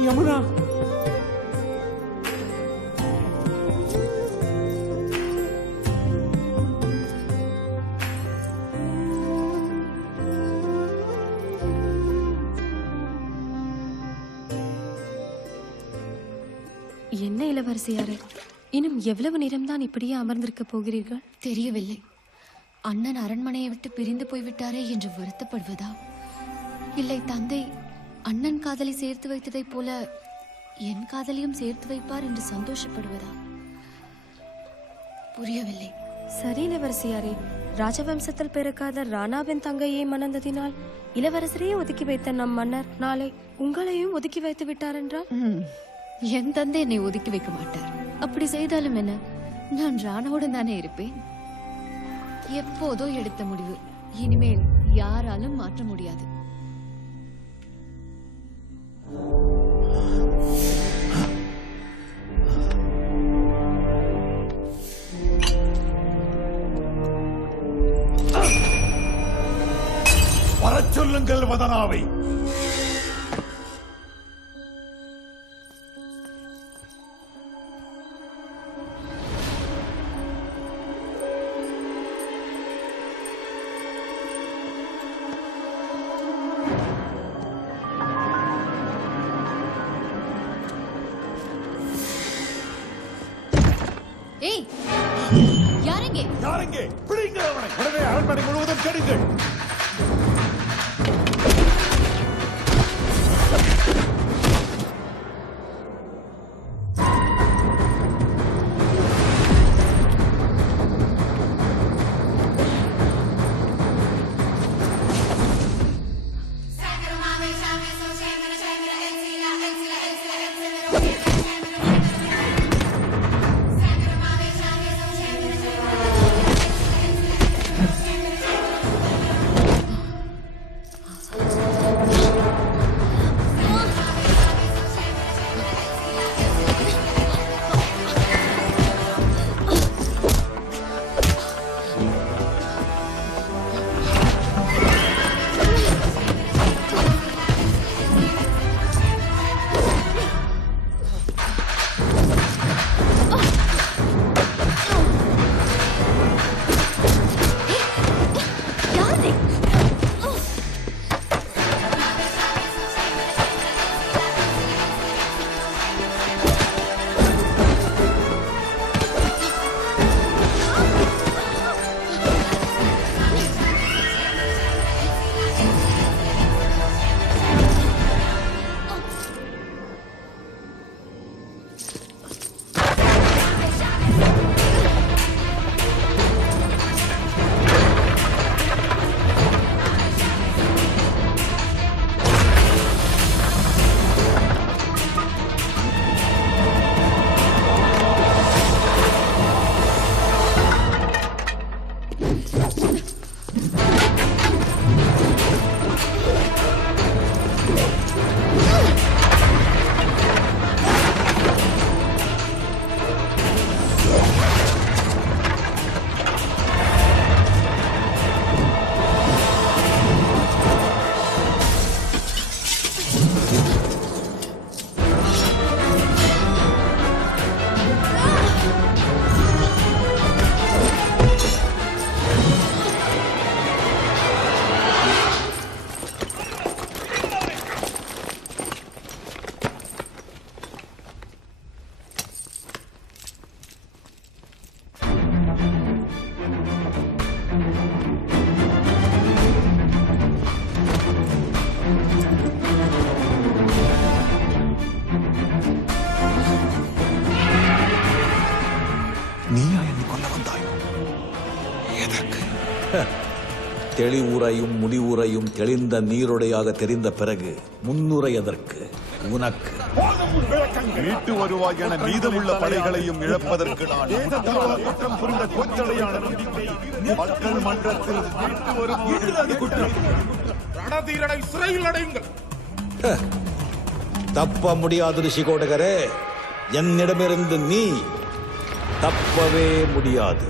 யமுனா. என்ன இளவரசியாரே, இன்னும் எவ்வளவு நேரம்தான் இப்படியே அமர்ந்திருக்க போகிறீர்கள்? தெரியவில்லை. அண்ணன் அரண்மனையை விட்டு பிரிந்து போய்விட்டாரே என்று வருத்தப்படுவதா, இல்லை தந்தை அண்ணன் காதலை சேர்த்து வைத்ததைப் போல என் காதலையும் சேர்த்து வைப்பார் என்று சந்தோஷப்படுவதா? புரியவில்லை. சரி இளவரசியாரே, ராஜவம்சத்தில் பிறக்காத ராணாவின் தங்கையை மணந்ததினால் இளவரசரையே ஒதுக்கி வைத்த நம் மன்னர் நாளை உங்களையும் ஒதுக்கி வைத்து விட்டார் என்றால்? என் தந்தை என்னை ஒதுக்கி வைக்க மாட்டார். அப்படி செய்தாலும் என்ன, நான் ராணாவுடன் தானே இருப்பேன். எப்போதோ எடுத்த முடிவு இனிமேல் யாராலும் மாற்ற முடியாது. வரச் சொல்லுங்கள் வதனாவை. ஏய், யாரெங்கே? யாரெங்கே? பிடிங்கள் அவனை. உடனே அரண்மனை முழுவதும் கெடுங்கள். தெளிவுரையும் முடிவுரையும் தெளிந்த நீருடையாக தெரிந்த பிறகு முன்னுரை எதற்கு? உனக்கு மீட்டு வருவாய் என மீதமுள்ள படைகளையும் இழப்பதற்கு நான் குற்றம் புரிந்த கோச்சடையான மக்கள் மன்றத்தில் மீட்டு வருவது குற்றம். ரணதீரனை சிறையில் அடையுங்கள். தப்ப முடியாது ரிஷிகோடகரே, என்னிடமிருந்து நீ தப்பவே முடியாது.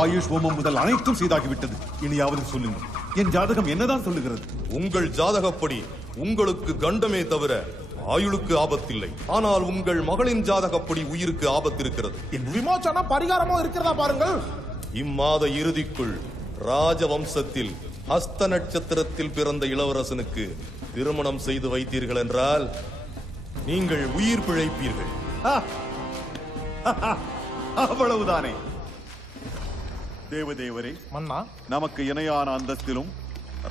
ஆயுஷ் ஹோமம் முதல் அனைத்தும் செய்தாகிவிட்டது. இனியாவது சொல்லுங்கள், என் ஜாதகம் என்னதான் சொல்லுகிறது? உங்கள் ஜாதகப்படி உங்களுக்கு கண்டமே தவிர ஆயுளுக்கு ஆபத்தில்லை. ஆனால் உங்கள் மகளின் ஜாதகப்படி உயிருக்கு ஆபத்து இருக்கிறது. விமோசன பரிகாரமோ இருக்கிறதா பாருங்கள். இம்மாத இறுதிக்குள் ராஜவம்சத்தில் ஹஸ்த நட்சத்திரத்தில் பிறந்த இளவரசனுக்கு திருமணம் செய்து வைத்தீர்கள் என்றால் நீங்கள் உயிர் பிழைப்பீர்கள். அவ்வளவுதானே? தேவதேவரே, மன்னா, நமக்கு இணையான அந்தஸ்திலும்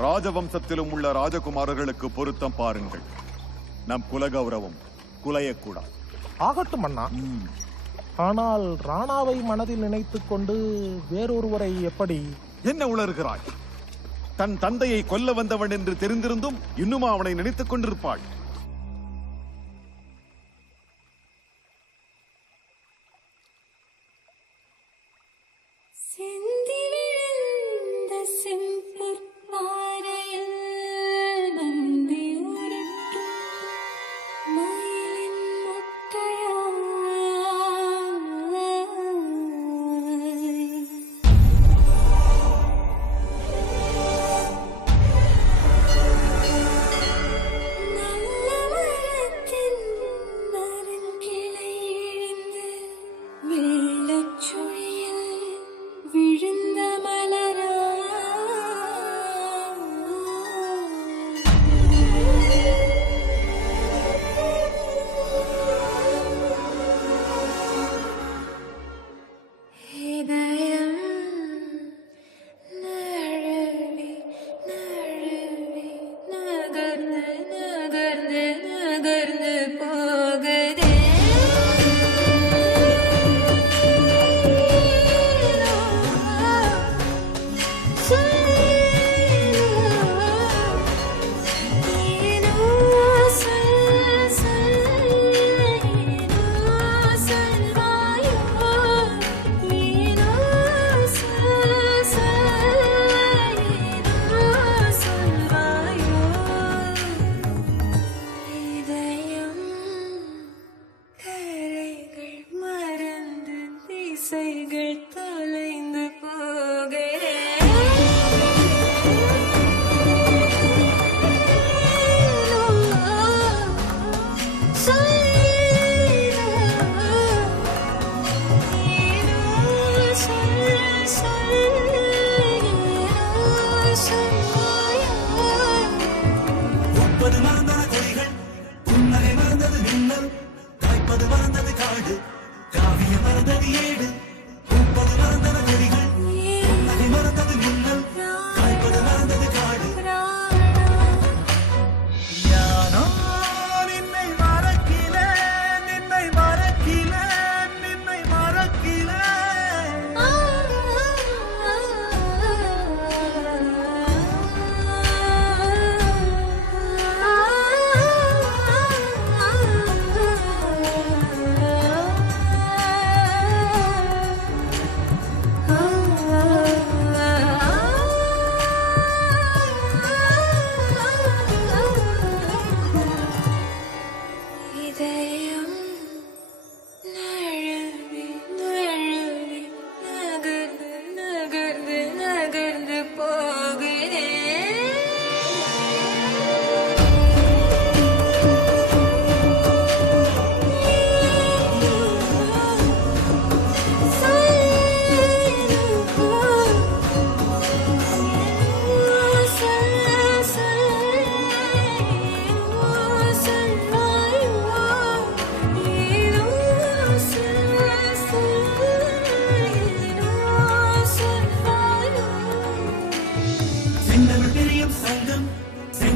ராஜவம்சத்திலும் உள்ள ராஜகுமாரர்களுக்கு பொருத்தம் பாருங்கள். நம் குலகௌரவம் குலையக்கூடாது. ஆகட்டும் மன்னா. ஆனால் ராணாவை மனதில் நினைத்துக் கொண்டு வேறொருவரை எப்படி? என்ன உளறுகிறாய்? தன் தந்தையை கொல்ல வந்தவன் என்று தெரிந்திருந்தும் இன்னுமா அவனை நினைத்துக் கொண்டிருப்பாள்? நமோ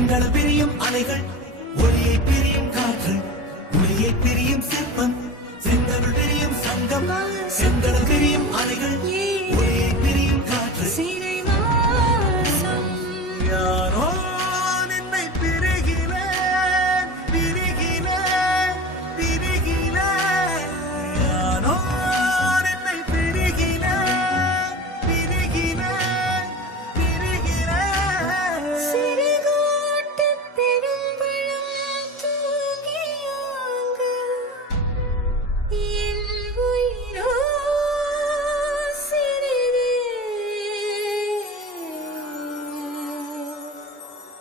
செங்கல் பிரியும் அலைகள், ஒளியை பிரியும் காற்று, ஒளியை பிரியும் சிற்பம், செந்தமிழ் பிரியும் சங்கம், செங்கல் பிரியும் அலைகள், ஒளியை பிரியும் காற்று. யாரோ நின்னை பிரிகிறேன், பிரிகிறேன், பிரிகிறேன். யாரோ நின்னை பிரிகிறேன், பிரிகிறேன், பிரிகிறேன். சிறுகூட்டப் பெரும்பழம் தூங்கியாங்க, என் உயிரோ சிறிதே.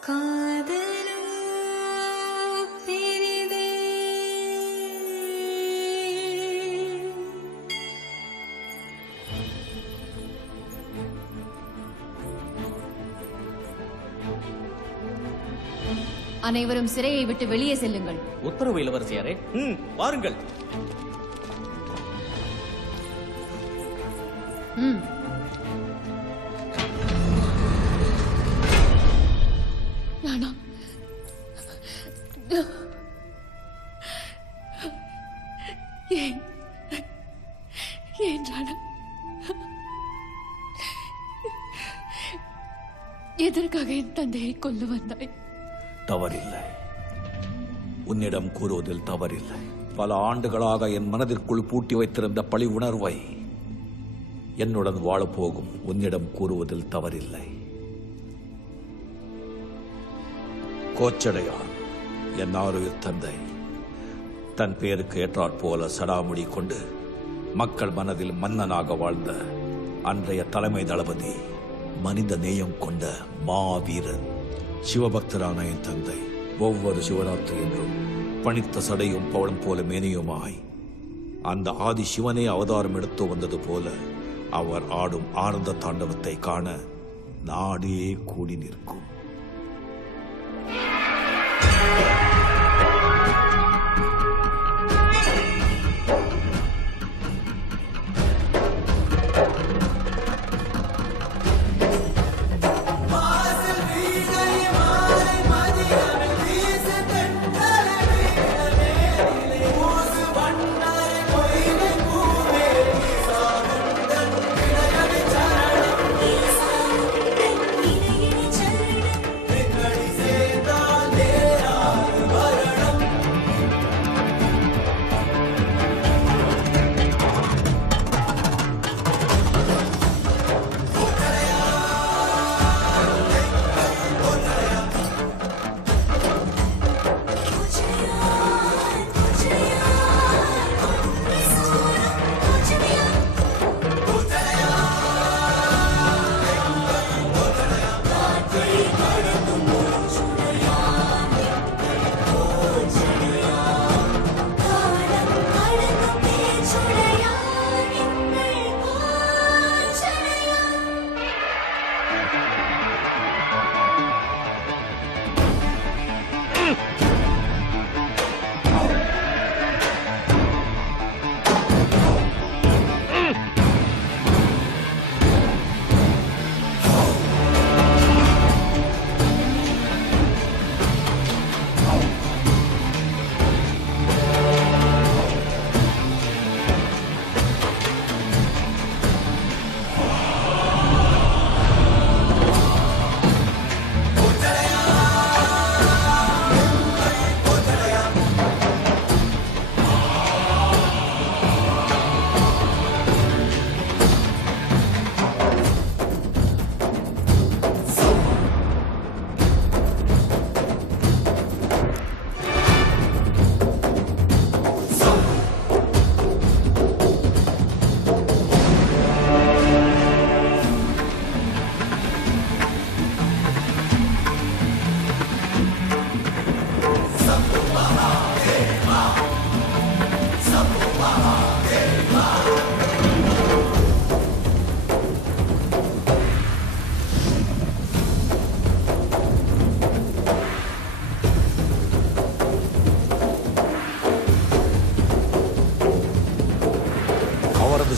காதலோ பெரிதே. அனைவரும் சிறையை விட்டு வெளியே செல்லுங்கள். உத்தரவு இளவரசியாரே. வாருங்கள். ராணா, ஏன் ஏன் ராணா, எதற்காக என் தந்தையை கொல்ல வந்தாய்? தவறில்லை, உன்னிடம் கூறுவதில் தவறில்லை. பல ஆண்டுகளாக என் மனதிற்குள் பூட்டி வைத்திருந்த பழி உணர்வை என்னுடன் வாழப்போகும் உன்னிடம் கூறுவதில் தவறில்லை. கோச்சடையான் என் ஆருயிர் தந்தை தன் பேருக்கு ஏற்றாற்போல சடாமுடி கொண்டு மக்கள் மனதில் மன்னனாக வாழ்ந்த அன்றைய தலைமை தளபதி, மனித நேயம் கொண்ட மாவீரன், சிவபக்தரான என் தந்தை ஒவ்வொரு சிவராத்திரி என்றும் பணித்த சடையும் பவளம் போல மேனியுமாய் அந்த ஆதி சிவனே அவதாரம் எடுத்து வந்தது போல அவர் ஆடும் ஆனந்த தாண்டவத்தை காண நாடே கூடி நிற்கும்.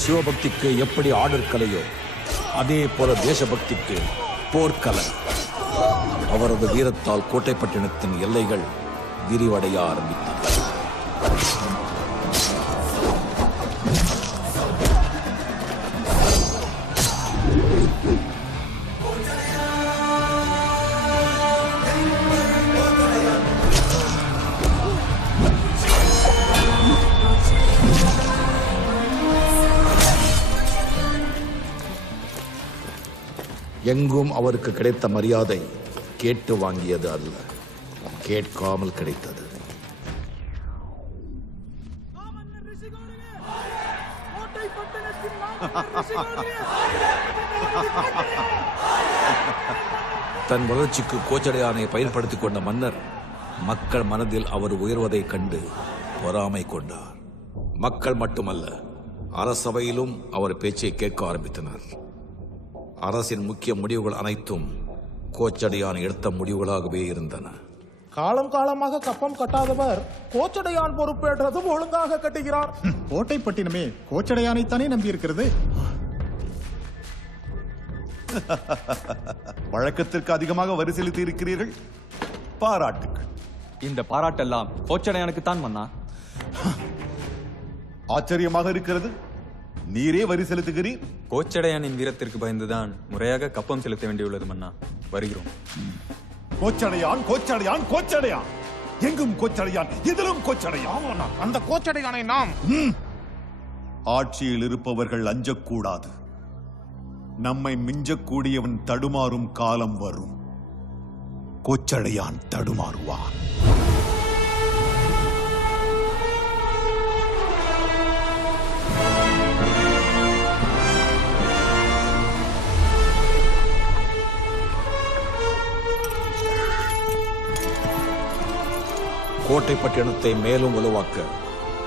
சிவபக்திக்கு எப்படி ஆடற்கலையோ அதே போல தேசபக்திக்கு போர்க்கலை. அவரது வீரத்தால் கோட்டைப்பட்டினத்தின் எல்லைகள் விரிவடைய ஆரம்பித்தன. எங்கும் அவருக்கு கிடைத்த மரியாதை கேட்டு வாங்கியது அல்ல, கேட்காமல் கிடைத்தது. தன் வளர்ச்சிக்கு கோச்சடையானை பயன்படுத்திக் கொண்ட மன்னர் மக்கள் மனதில் அவர் உயர்வதைக் கண்டு பொறாமை கொண்டார். மக்கள் மட்டுமல்ல, அரசவையிலும் அவர் பேச்சை கேட்க ஆரம்பித்தனர். அரசின் முக்கிய முடிவுகள் அனைத்தும் கோச்சடையான் எடுத்த முடிவுகளாகவே இருந்தன. காலம் காலமாக கப்பம் கட்டாதவர் கோச்சடையான் பொறுப்பேற்றதும் ஒழுங்காக கட்டுகிறார். கோட்டைப்பட்டினமே கோச்சடையானைத்தானே நம்பியிருக்கிறது. வழக்கத்திற்கு அதிகமாக வரி செலுத்தி இருக்கிறீர்கள், பாராட்டுக்கள். இந்த பாராட்டெல்லாம் கோச்சடையானுக்கு தான் மன்னா. ஆச்சரியமாக இருக்கிறது, நீரே வரி செலுத்துகிறீர். கோச்சடையானின் வீரத்திற்கு பயந்துதான் முறையாக கப்பம் செலுத்த வேண்டியுள்ளது மன்னா. வருகிறோம். கோச்சடையான் கோச்சடையான் கோச்சடையான், எங்கும் கோச்சடையான், எதிலும் கோச்சடையான். அந்த கோச்சடையானை நாம் ஆட்சியில் இருப்பவர்கள் அஞ்சக்கூடாது. நம்மை மிஞ்சக்கூடியவன் தடுமாறும் காலம் வரும். கோச்சடையான் தடுமாறுவான். கோட்டைப்பட்டினத்தை மேலும் வலுவாக்க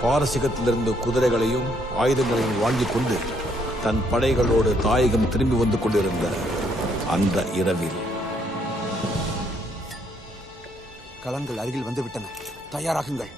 பாரசீகத்திலிருந்து குதிரைகளையும் ஆயுதங்களையும் வாங்கிக் கொண்டு தன் படைகளோடு தாயகம் திரும்பி வந்து கொண்டிருந்த அந்த இரவில் களங்கள் அருகில் வந்துவிட்டன. தயாராகுங்கள்.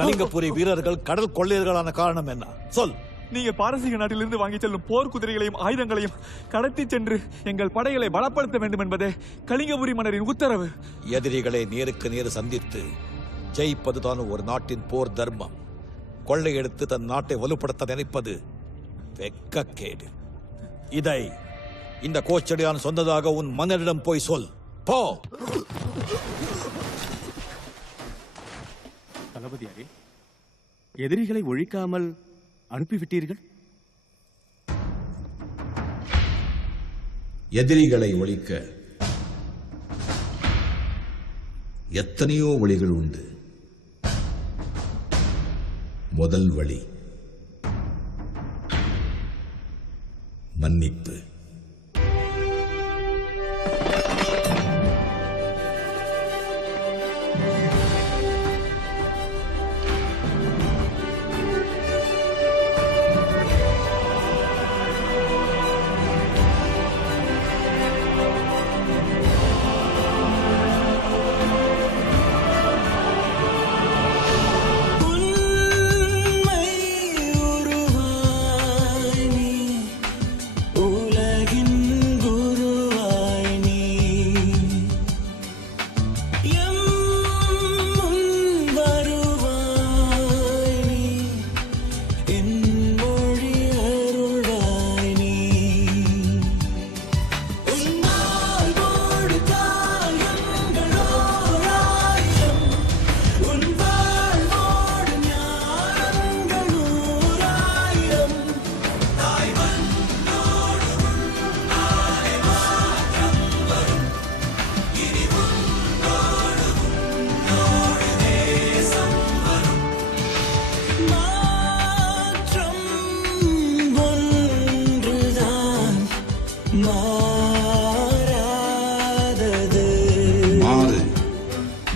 கலிங்கபுரி வீரர்கள் கடல் கொள்ளையர்களான காரணம் என்ன? சொல். நீங்க பாரசீக நாட்டிலிருந்து வாங்கி செல்லும் போர் குதிரைகளையும் ஆயுதங்களையும் கடத்தி சென்று எங்கள் படைகளை பலப்படுத்த வேண்டும் என்பதே கலிங்கபுரி மன்னரின் உத்தரவு. எதிரிகளை நேருக்கு நேர் சந்தித்து ஜெயிப்பதுதான் ஒரு நாட்டின் போர் தர்மம். கொள்ளையெடுத்து தன் நாட்டை வலுப்படுத்த நினைப்பது வெட்கக்கேடு. இதை இந்த கோச்சடையான் சொன்னதாக உன் மன்னரிடம் போய் சொல். போ. தளபதியாரே, எதிரிகளை ஒழிக்காமல் அனுப்பிவிட்டீர்கள். எதிரிகளை ஒழிக்க எத்தனையோ வழிகள் உண்டு. முதல் வழி மன்னிப்பு.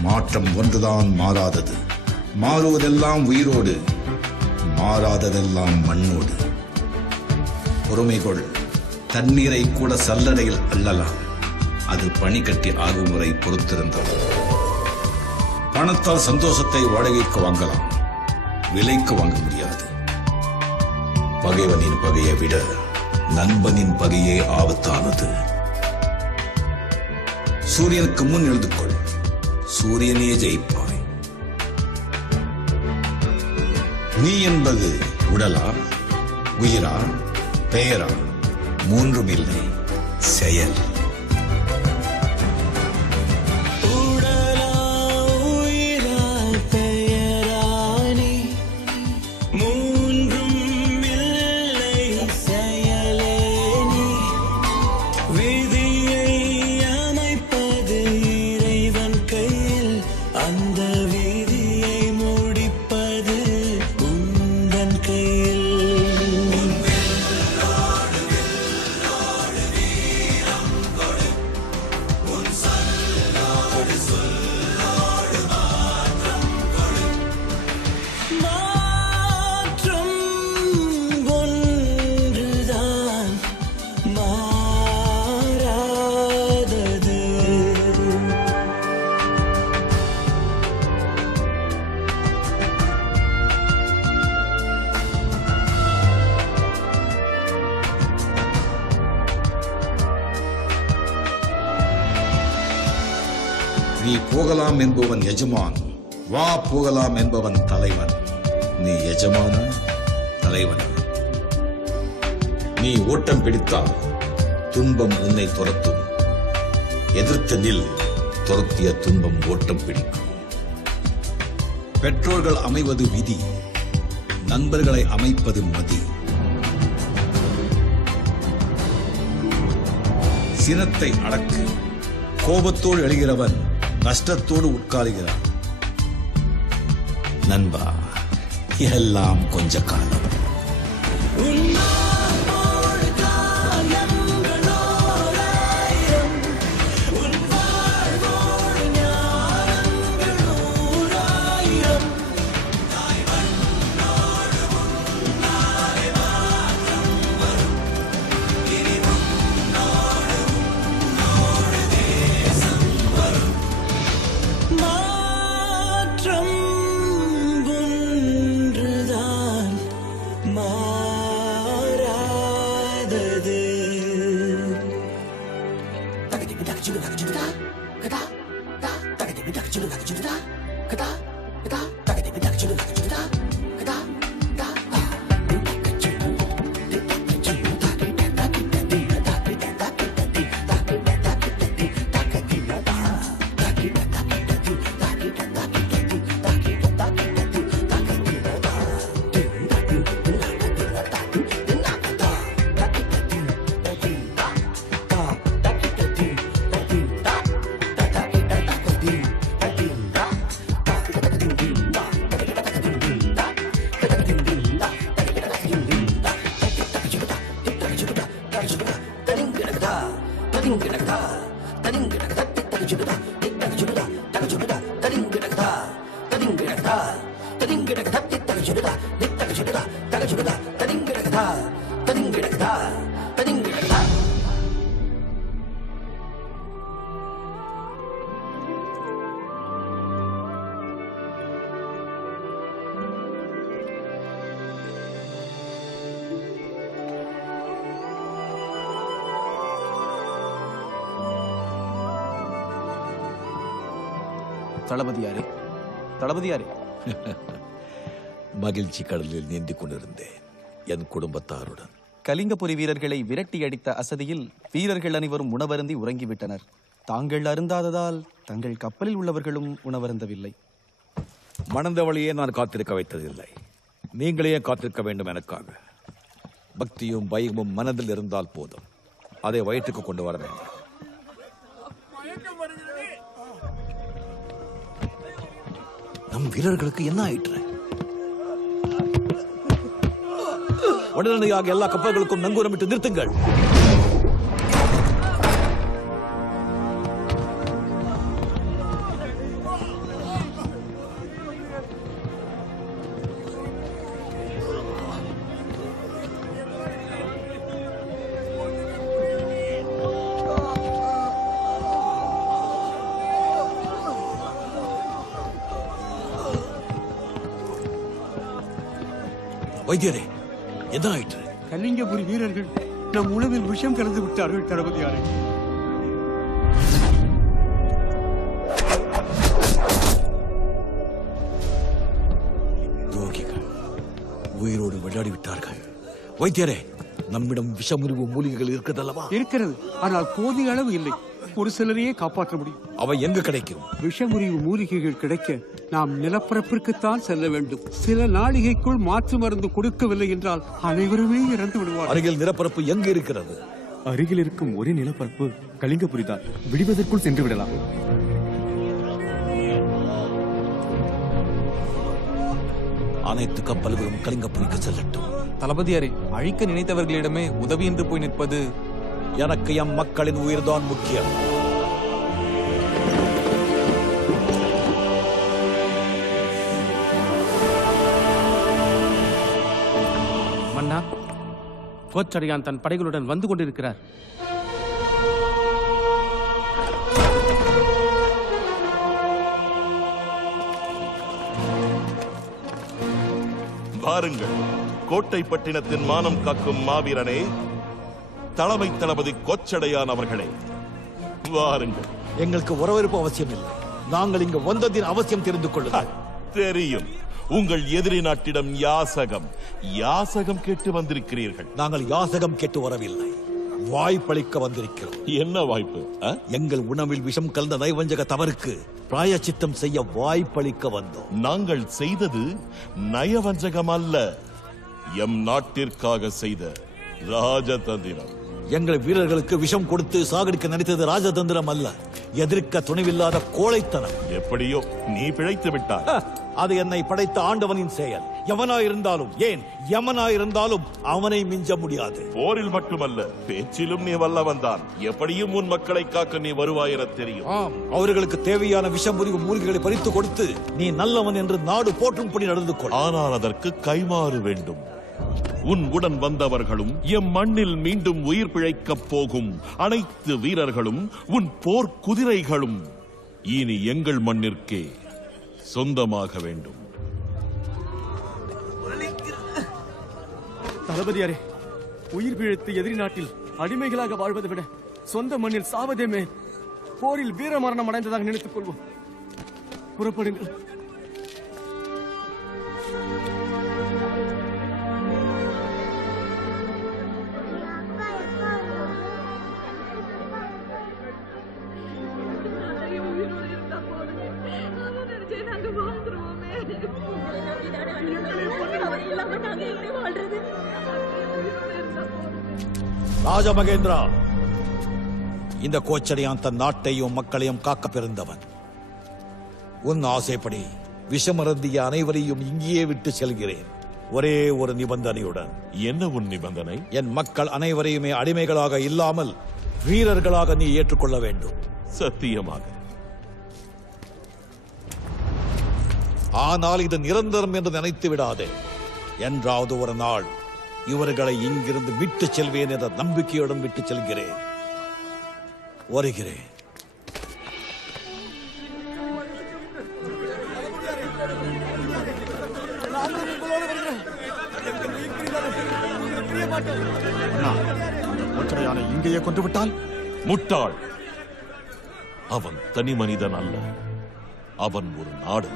மாற்றம் ஒன்றுதான் மாறாதது. மாறுவதெல்லாம் உயிரோடு, மாறாததெல்லாம் மண்ணோடு. பொறுமைகொள். தண்ணீரை கூட சல்லடையில் அள்ளலாம். அது பனிக்கட்டி ஆகும் முறை பொறுத்திருந்தது. பணத்தால் சந்தோஷத்தை வாடகைக்கு வாங்கலாம், விலைக்கு வாங்க முடியாது. பகைவனின் பகையை விட நண்பனின் பகையே ஆபத்தானது. சூரியனுக்கு முன் எழுது கொள், சூரியனே ஜெயிப்பாய். நீ என்பது உடலா, உயிரா, பெயரா? மூன்றும் இல்லை, செயல். நீ போகலாம் என்பவன் எஜமான், வா போகலாம் என்பவன் தலைவன். நீ எஜமானா, தலைவனா? நீ ஓட்டம் பிடித்தால் துன்பம் உன்னை துரத்தும். எதிர்த்து நில், துரத்திய துன்பம் ஓட்டம் பிடிக்கும். பெற்றோர்கள் அமைவது விதி, நண்பர்களை அமைப்பது மதி. சினத்தை அடக்கு. கோபத்தோடு எழுகிறவன் நஷ்டத்தோடு உட்காருகிறான். நண்பா, எல்லாம் கொஞ்ச காலம். தளபதியாரே, தளபதியாரே. மகிழ்ச்சி கடலில் நீந்திக் கொண்டிருந்தேன் என் குடும்பத்தாருடன். கலிங்கபுரி வீரர்களை விரட்டி அடித்த அசதியில் வீரர்கள் அனைவரும் உணவருந்தி உறங்கிவிட்டனர். தாங்கள் அருந்தாததால் தங்கள் கப்பலில் உள்ளவர்களும் உணவருந்தவில்லை. மணந்தவளையே நான் காத்திருக்க வைத்ததில்லை, நீங்களே காத்திருக்க வேண்டும் எனக்காக. பக்தியும் பயமும் மனதில் இருந்தால் போதும், அதை வயிற்றுக்கு கொண்டு வர வேண்டும். நம் வீரர்களுக்கு என்ன ஆயிற்று? உடனடியாக எல்லா கப்பல்களுக்கும் நங்கூரமிட்டு நிறுத்துங்கள். வைத்தியரே, என்ன ஆயிற்று? கலிங்கபுரி வீரர்கள் நம் உணவில் விஷம் கலந்து விட்டார்கள் தளபதியாரே. துரோகிகள் உயிரோடு விளையாடி விட்டார்கள். வைத்தியரே, நம்மிடம் விஷமுறிவு மூலிகைகள் இருக்கிறதல்லவா? இருக்கிறது, ஆனால் போதிய அளவு இல்லை. ஒரு சிலரையே காப்பாற்ற முடியும். அவை எங்கு கிடைக்கும்? விஷமுறிவு மூலிகைகள் கிடைக்க நாம் நிலப்பரப்பிற்குத்தான் செல்ல வேண்டும். சில நாளிகைக்குள் மாற்று மருந்து கொடுக்கவில்லை என்றால் அனைவருமே இறந்து விடுவார். அருகில் நிலப்பரப்பு எங்கு இருக்கிறது? அருகில் இருக்கும் ஒரே நிலப்பரப்பு கலிங்கபுரி தான். விடுவதற்குள் சென்று விடலாம். அனைத்து கப்பல்களும் கலிங்கபுரிக்கு செல்லட்டும். தளபதியாரே, அழிக்க நினைத்தவர்களிடமே உதவி என்று போய் நிற்பது. எனக்கு எம் மக்களின் உயிர்தான் முக்கியம். மன்னா, கோச்சடையான் தன் படைகளுடன் வந்து கொண்டிருக்கிறார். வாருங்கள், கோட்டை பட்டினத்தின் மானம் காக்கும் மாவீரனே, தலைமை தளபதி கோச்சடையான் அவர்களே, வாருங்கள். எங்களுக்கு வரவேற்பு அவசியம் இல்லை, நாங்கள் இங்கு வந்ததின் அவசியம் தெரிந்து கொள்ளுங்கள். தெரியும், உங்கள் எதிரி நாட்டிடம் யாசகம் கேட்டு வந்திருக்கிறீர்கள். நாங்கள் யாசகம் கேட்டு வரவில்லை, வாய்ப்பளிக்க வந்திருக்கிறோம். என்ன வாய்ப்பு? எங்கள் உணவில் விஷம் கலந்த நயவஞ்சக தவறுக்கு பிராயச்சித்தம் செய்ய வாய்ப்பளிக்க வந்தோம். நாங்கள் செய்தது நயவஞ்சகம் அல்ல, எம் நாட்டிற்காக செய்த ராஜதந்திரம். எங்கள் வீரர்களுக்கு விஷம் கொடுத்து சாகடிக்க நினைத்தது ராஜதந்திரம் அல்ல, எதிர்க்க துணிவில்லாத கோழைத்தனம். எப்படியோ நீ பிழைத்து விட்டாய். அது என்னை படைத்த ஆண்டவனின் செயல். எவனாயிருந்தாலும், ஏன் யமனாயிருந்தாலும் அவனை மிஞ்ச முடியாது. போரில் மட்டுமல்ல, பேச்சிலும் நீ வல்லவன்தான். எப்படியும் உன் மக்களை காக்க நீ வருவாய் என தெரியும். அவர்களுக்கு தேவையான விஷமுறிவு மூலிகைகளை பறித்து கொடுத்து நீ நல்லவன் என்று நாடு போற்றும்படி நடந்து கொள். ஆனால் அதற்கு கைமாறு வேண்டும். உன் உடன் வந்தவர்களும் எம் மண்ணில் மீண்டும் உயிர் பிழைக்கப் போகும் அனைத்து வீரர்களும் உன் போர் குதிரைகளும் இனி எங்கள் மண்ணிற்கே சொந்தமாக வேண்டும். தளபதியாரே, உயிர் பிழைத்து எதிரி நாட்டில் அடிமைகளாக வாழ்வதை விட சொந்த மண்ணில் சாவதேமே போரில் வீரமரணம் அடைந்ததாக நினைத்துக் கொள்வோம். புறப்படுங்கள். ராஜமகேந்திரா, இந்த கோச்சடையான் தன் நாட்டையும் மக்களையும் காக்க பிறந்தவன். உன் ஆசைப்படி விஷமருந்திய அனைவரையும் இங்கேயே விட்டு செல்கிறேன், ஒரே ஒரு நிபந்தனையுடன். என்ன உன் நிபந்தனை? என் மக்கள் அனைவரையுமே அடிமைகளாக இல்லாமல் வீரர்களாக நீ ஏற்றுக்கொள்ள வேண்டும். சத்தியமாக. ஆனால் இது நிரந்தரம் என்று நினைத்து விடாதே. என்றாவது ஒரு நாள் இவர்களை இங்கிருந்து விட்டு செல்வேன் என்ற நம்பிக்கையுடன் விட்டு செல்கிறேன். வருகிறேன். இங்கேயே கொண்டு விட்டால்? முட்டாள். அவன் தனி மனிதன் அல்ல, அவன் ஒரு நாடு.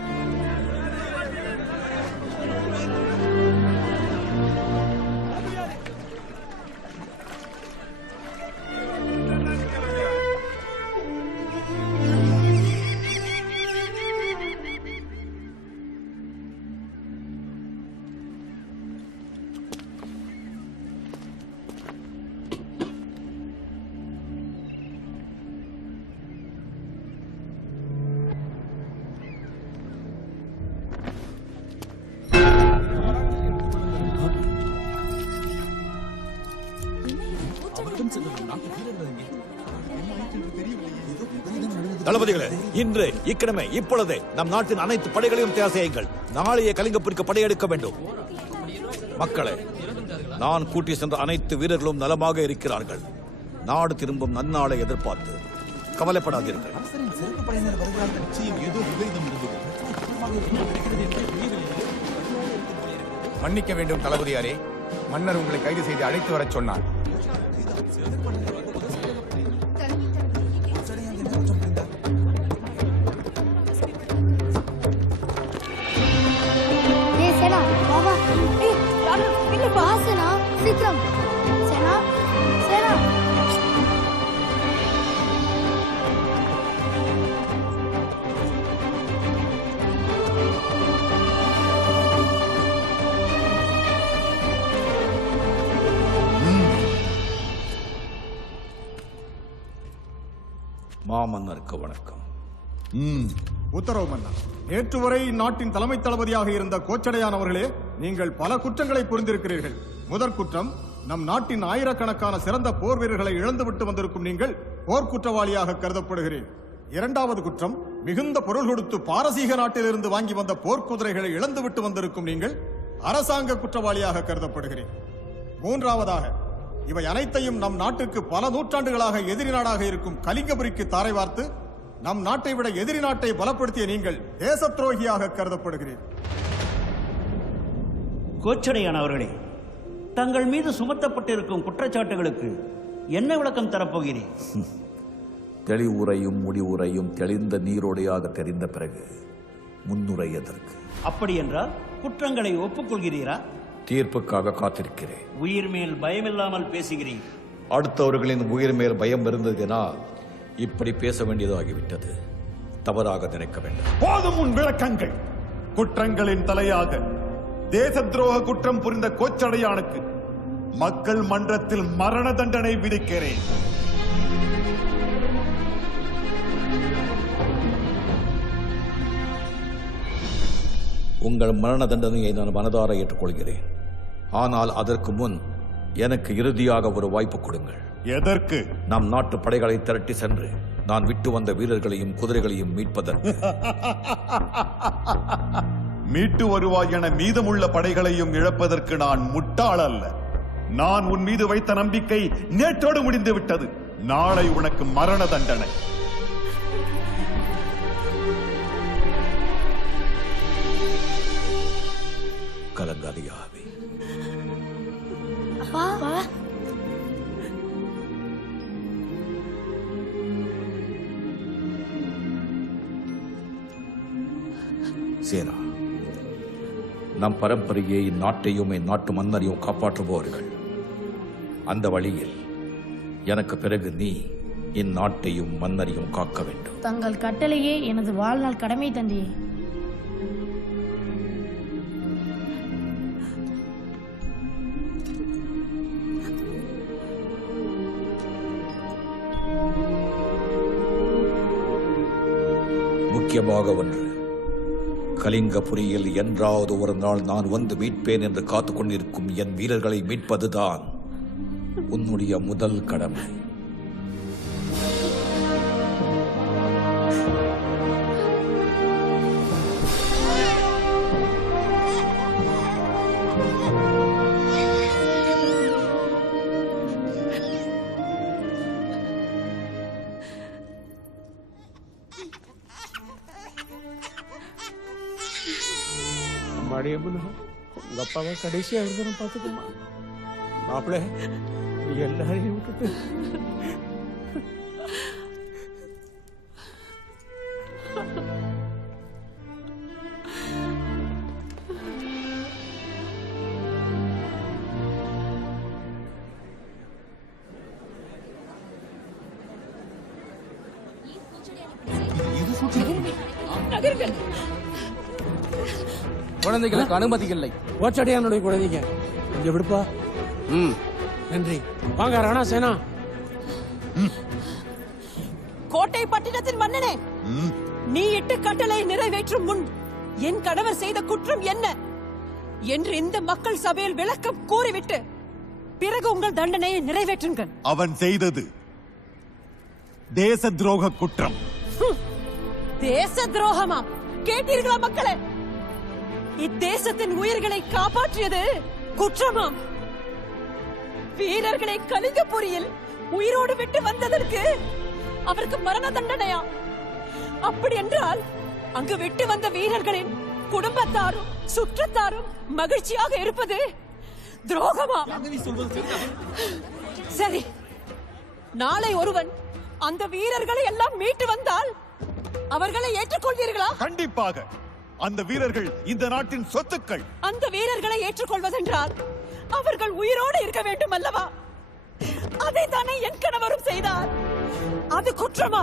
தளபதிகளே, இன்று இக்கிழமை இப்பொழுதே நம் நாட்டின் அனைத்து படைகளையும் தயார் செய்யுங்கள். நாளைய கலிங்கத்திற்கு படையெடுக்க வேண்டும். மக்களே, நான் கூட்டி சென்ற அனைத்து வீரர்களும் நலமாக இருக்கிறார்கள். நாடு திரும்பும் நன்னாளை எதிர்பார்த்து கவலைப்படாதீர்கள். மன்னிக்க வேண்டும் தளபதியாரே, மன்னர் உங்களை கைது செய்து அழைத்து வரச் சொன்னார். மாமன்னருக்கு வணக்கம். உத்தரவு மன்னா. நேற்று வரை நாட்டின் தலைமை தளபதியாக இருந்த கோச்சடையான் அவர்களே, நீங்கள் பல குற்றங்களை புரிந்திருக்கிறீர்கள். முதற் குற்றம், நம் நாட்டின் ஆயிரக்கணக்கான சிறந்த போர் வீரர்களை இழந்துவிட்டு வந்திருக்கும் நீங்கள் போர்க்குற்றவாளியாக கருதப்படுகிறேன். இரண்டாவது குற்றம், மிகுந்த பொருள் கொடுத்து பாரசீக நாட்டிலிருந்து வாங்கி வந்த போர்க்குதிரைகளை இழந்துவிட்டு வந்திருக்கும் நீங்கள் அரசாங்க குற்றவாளியாக கருதப்படுகிறேன். மூன்றாவதாக, இவை அனைத்தையும் நம் நாட்டுக்கு பல நூற்றாண்டுகளாக எதிரி நாடாக இருக்கும் கலிங்கபுரிக்கு தாரை வார்த்து நம் நாட்டை விட எதிரி நாட்டை பலப்படுத்திய நீங்கள் தேச துரோகியாக கருதப்படுகிறேன். கோச்சடையான் அவர்களே, தங்கள் மீது சுமத்தப்பட்டிருக்கும் குற்றச்சாட்டுகளுக்கு என்ன விளக்கம் தரப்போகிறேன்? தெளிவுரையும் முடிவுரையும் தெளிந்த நீரோடையாக தெரிந்த பிறகு முன்னுரை எதற்கு? அப்படி என்றால் குற்றங்களை ஒப்புக்கொள்கிறீரா? தீர்ப்புக்காக காத்திருக்கிறேன். உயிர் மேல் பயமில்லாமல் பேசுகிறீர். அடுத்தவர்களின் உயிர் மேல் பயம் இருந்ததினால் இப்படி பேச வேண்டியதாகிவிட்டது. தவறாக நினைக்க வேண்டும். போதும் உன் விளக்கங்கள். குற்றங்களின் தலையாக தேச துரோக குற்றம் புரிந்த கோச்சடையானுக்கு மக்கள் மன்றத்தில் மரண தண்டனை விதிக்கிறேன். உங்கள் மரண தண்டனையை நான் மனதார ஏற்றுக்கொள்கிறேன். ஆனால் அதற்கு முன் எனக்கு இறுதியாக ஒரு வாய்ப்பு கொடுங்கள். எதற்கு? நம் நாட்டு படைகளை திரட்டி சென்று நான் விட்டு வந்த வீரர்களையும் குதிரைகளையும் மீட்பதற்கு. மீட்டு வருவாய் என மீதமுள்ள படைகளையும் இழப்பதற்கு நான் முட்டாள் அல்ல. நான் உன் மீது வைத்த நம்பிக்கை நேற்றோடு முடிந்து விட்டது. நாளை உனக்கு மரண தண்டனை. கலங்காதியாவே, சேனா, நம் பரம்பரையை, இந்நாட்டையும் இந்நாட்டு மன்னரையும் காப்பாற்றுபவர்கள். அந்த வழியில் எனக்கு பிறகு நீ இந்நாட்டையும் மன்னரையும் காக்க வேண்டும். தங்கள் கட்டளையே எனது வாழ்நாள் கடமை தந்தையே. முக்கியமாக ஒன்று, கலிங்கபுரியில் என்றாவது ஒரு நாள் நான் வந்து மீட்பேன் என்று காத்துக் கொண்டிருக்கும் என் வீரர்களை மீட்பதுதான் உன்னுடைய முதல் கடமை. உங்க அப்பாவை கடைசியா இருந்தாலும் பார்த்துக்கோமா. மாப்பிள்ள எல்லாரையும் விட்டுட்டு குழந்தைகளுக்கு அனுமதி இல்லை. கோச்சடையானுடைய குழந்தைங்க இங்க விடுப்பா. நன்றி. வாங்க ராணா சேனா. கோட்டை பட்டினத்தின் மன்னனே, நீ இட்டு கட்டளை நிறைவேற்றும் முன் என் கணவர் செய்த குற்றம் என்ன என்று இந்த மக்கள் சபையில் விளக்கம் கூறிவிட்டு பிறகு உங்கள் தண்டனையை நிறைவேற்றுங்கள். அவன் செய்தது தேச துரோக குற்றம். தேச துரோகமா? கேட்டீர்களா மக்களே? இத்தேசத்தின் உயிர்களை காப்பாற்றியது குற்றமாம். வீரர்களை கலிங்கபுரியில் உயிரோடு விட்டு வந்ததற்கு அவருக்கு மரண தண்டனையா? அப்படி என்றால் அங்கு விட்டு வந்த வீரர்களின் குடும்பத்தாரும் சுற்றத்தாரும் மகிழ்ச்சியாக இருப்பது துரோகமா? சரி, நாளை ஒருவன் அந்த வீரர்களை எல்லாம் மீட்டு வந்தால் அவர்களை ஏற்றுக்கொள்வீர்களா? கண்டிப்பாக. அந்த வீரர்கள் இந்த நாட்டின் சொத்துக்கள். அந்த வீரர்களை ஏற்றுக்கொள்வதென்றால் அவர்கள் உயிரோடு இருக்க வேண்டும் அல்லவா? அதை தானே என் கணவரும் செய்தார். அது குற்றமா?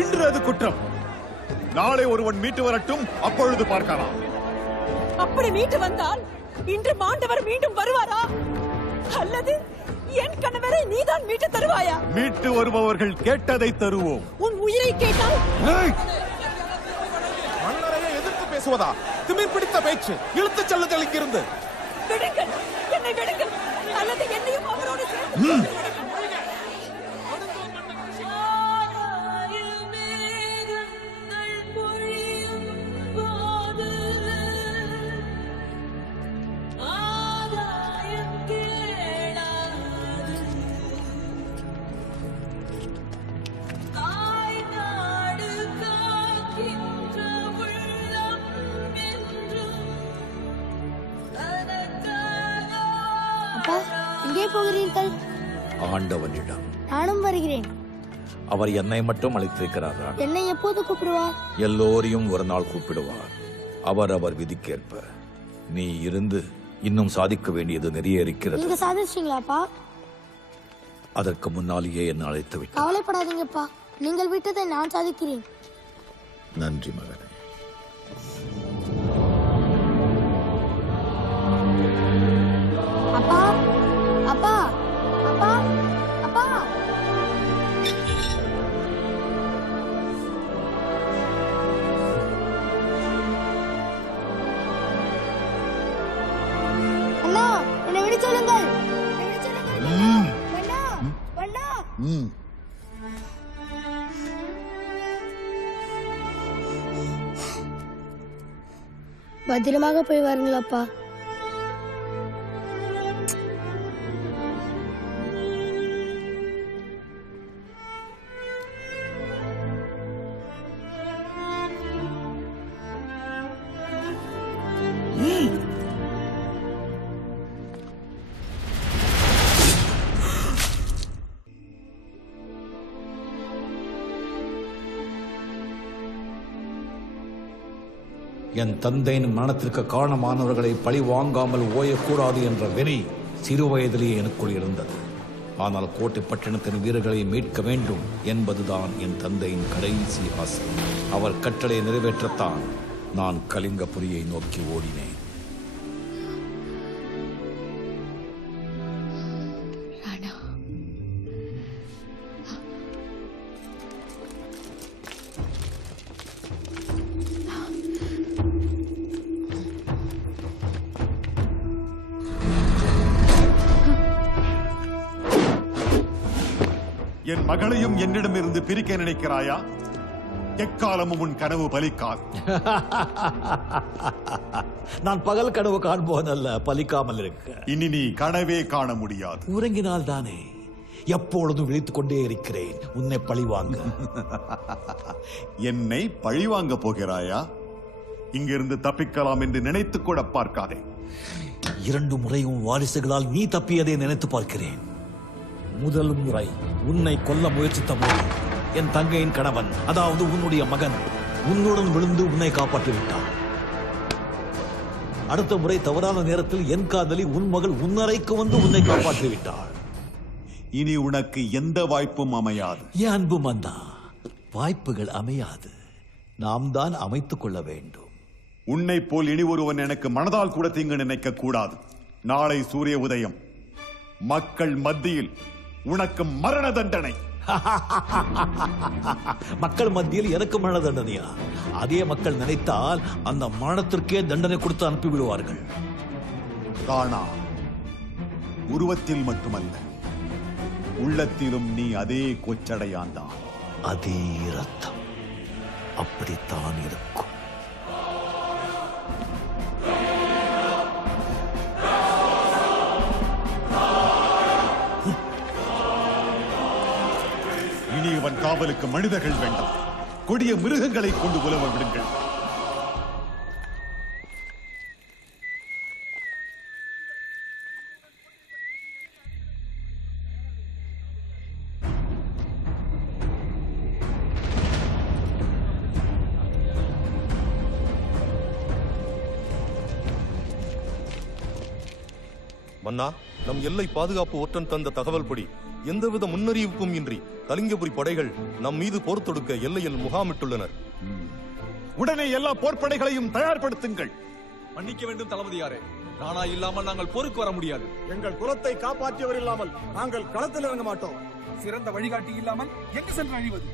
இன்று அது குற்றம். நாளை ஒருவன் மீட்டு வரட்டும், அப்பொழுது பார்க்கலாம். அப்படி மீட்டு வந்தால் இன்று மாண்டவர் மீண்டும் வருவாரா? அல்லது என் கணவரை நீதான் மீட்டு தருவாயா? மீட்டு வருபவர்கள் கேட்டதை தருவோம். உன் உயிரை கேட்டால் மன்னரையே எதிர்த்து பேசுவதா? திமிர் பிடித்த பேச்சு. இழுத்துச் செல்லுங்கள் இங்கிருந்து. விடுங்கள், என்னை விடுங்கள், அல்லது என்னையும் அவரோடு சேர்த்து எங்கே போகிறீர்கள்? ஆண்டவனிடம். நானும் வருகிறேன். அவர் என்னை மட்டும் அழைத்திருக்கிறாரா? என்னை எப்போது கூப்பிடுவார்? எல்லோரையும் ஒரு நாள் கூப்பிடுவார். அவர் விதிக்கேற்ப. நீ இருந்து இன்னும் சாதிக்க வேண்டியது நிறைய இருக்கிறது. நீங்க சாதிச்சிட்டீங்களாப்பா? அதற்கு முன்னாலேயே என்ன அழைத்து விட்டார். கவலைப்படாதீங்கப்பா, நீங்கள் விட்டதை நான் சாதிக்கிறேன். நன்றி மகனே. அப்பா அப்பா அப்பா அப்பா அண்ணா, என்னை விட சொல்லுங்கள். அண்ணா, அண்ணா. பத்திரமாக போய் வாருங்களாப்பா. என் தந்தையின் மரணத்திற்கு காரணமானவர்களை பழி வாங்காமல் ஓயக்கூடாது என்ற வெறி சிறு வயதிலேயே எனக்குள் இருந்தது. ஆனால் கோட்டைப்பட்டினத்தின் வீரர்களை மீட்க வேண்டும் என்பதுதான் என் தந்தையின் கடைசி ஆசை. அவர் கட்டளை நிறைவேற்றத்தான் நான் கலிங்கபுரியை நோக்கி ஓடினேன். என் மகளையும் என்னிடமிருந்து பிரிக்க நினைக்கிறாயா? எக்காலமும் உன் கனவு பலிக்காது. நான் பகல் கனவு காண்போதல்ல, பலிக்காமல் இருக்க. இனி நீ கனவே காண முடியாது. உறங்கினால் தானே. எப்பொழுதும் விழித்துக் கொண்டே இருக்கிறேன் உன்னை பழிவாங்க. என்னை பழிவாங்க போகிறாயா? இங்கிருந்து தப்பிக்கலாம் என்று நினைத்துக் கூட பார்க்காதே. 2 முறையும் வாரிசுகளால் நீ தப்பியதை நினைத்து பார்க்கிறேன். முதல் முறை உன்னை கொல்ல முயற்சித்த போது என் தங்கையின் கணவன், அதாவது உன்னுடைய மகன், உன்னுடன் விழுந்து உன்னை காப்பாற்றி விட்டான். அடுத்த முறை தவறான நேரத்தில் என் காதலி உன் மகள் உன்னறைக்கு வந்து உன்னை காப்பாற்றி விட்டாள். இனி உனக்கு எந்த வாய்ப்பும் அமையாது. என் அன்பு மன்னா, வாய்ப்புகள் அமையாது, நாம் தான் அமைத்துக் கொள்ள வேண்டும். உன்னை போல் இனி ஒருவன் எனக்கு மனதால் கூட தீங்கு நினைக்க கூடாது. நாளை சூரிய உதயம், மக்கள் மத்தியில் உனக்கு மரண தண்டனை. மக்கள் மத்தியில் எனக்கு மரண தண்டனையா? அதே மக்கள் நினைத்தால் அந்த மரணத்திற்கே தண்டனை கொடுத்து அனுப்பிவிடுவார்கள். ராணா, உருவத்தில் மட்டுமல்ல, உள்ளத்திலும் நீ அதே கொச்சடையான்தான். அதே ரத்தம் அப்படித்தான் இருக்கும். இனி இவன் காவலுக்கு மனிதர்கள் வேண்டாம், கொடிய மிருகங்களை கொண்டு உலவ விடுங்கள். மன்னா, நம் எல்லை பாதுகாப்பு ஒற்றன் தந்த தகவல் படி எந்தவித முன்னறிவிப்பும் இன்றி கலிங்கபுரி படைகள் நம் மீது போர் தொடுக்க எல்லையில் முகாமிட்டுள்ளனர். உடனே எல்லா போர்ப்படைகளையும் தயார்படுத்துங்கள். மன்னிக்க வேண்டும் தளபதியாரே, ராணா இல்லாமல் நாங்கள் போருக்கு வர முடியாது. எங்கள் குலத்தை காப்பாற்றியவர் இல்லாமல் நாங்கள் களத்தில் இறங்க மாட்டோம். சிறந்த வழிகாட்டி இல்லாமல் எங்கு சென்று அழிவது?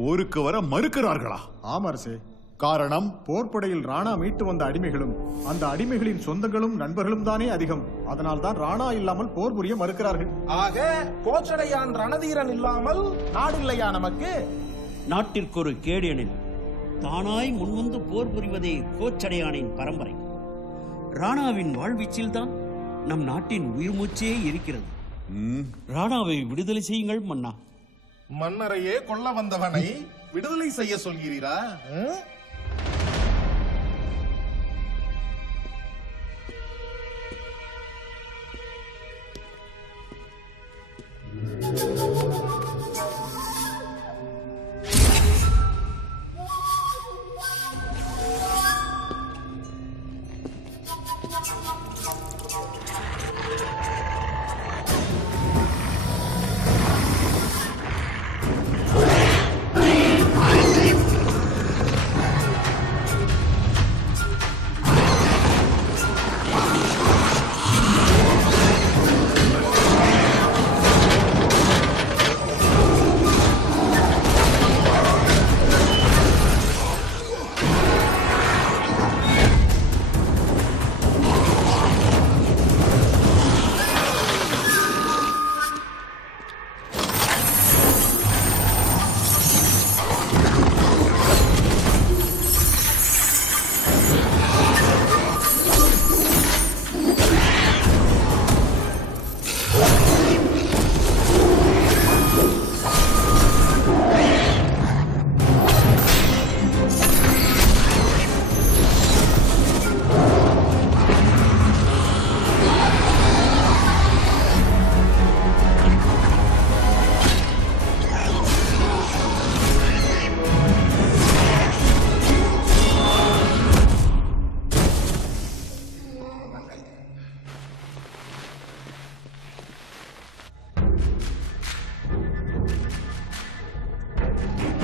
போருக்கு வர மறுக்கிறார்களா? ஆமரசே, காரணம் போர்ப்படையில் ராணா மீட்டு வந்த அடிமைகளும் அந்த அடிமைகளின் சொந்தங்களும் நண்பர்களும் தானே அதிகம். அதனால் தான் ராணா இல்லாமல் போர் புரிய மறுக்கிறார்கள். ஆக கோச்சடையான் ரணதீரன் இல்லாமல் நாடில்லையா நமக்கு? நாட்டிற்கு ஒரு கேடு எனில் தானாய் முன்வந்து போர் புரிவதே கோச்சடையானின் பரம்பரை. ராணாவின் வாழ்வீச்சில் தான் நம் நாட்டின் உயிர் மூச்சே இருக்கிறது. ராணாவை விடுதலை செய்யுங்கள் மன்னா. மன்னரையே கொல்ல வந்தவனை விடுதலை செய்ய சொல்கிறீரா?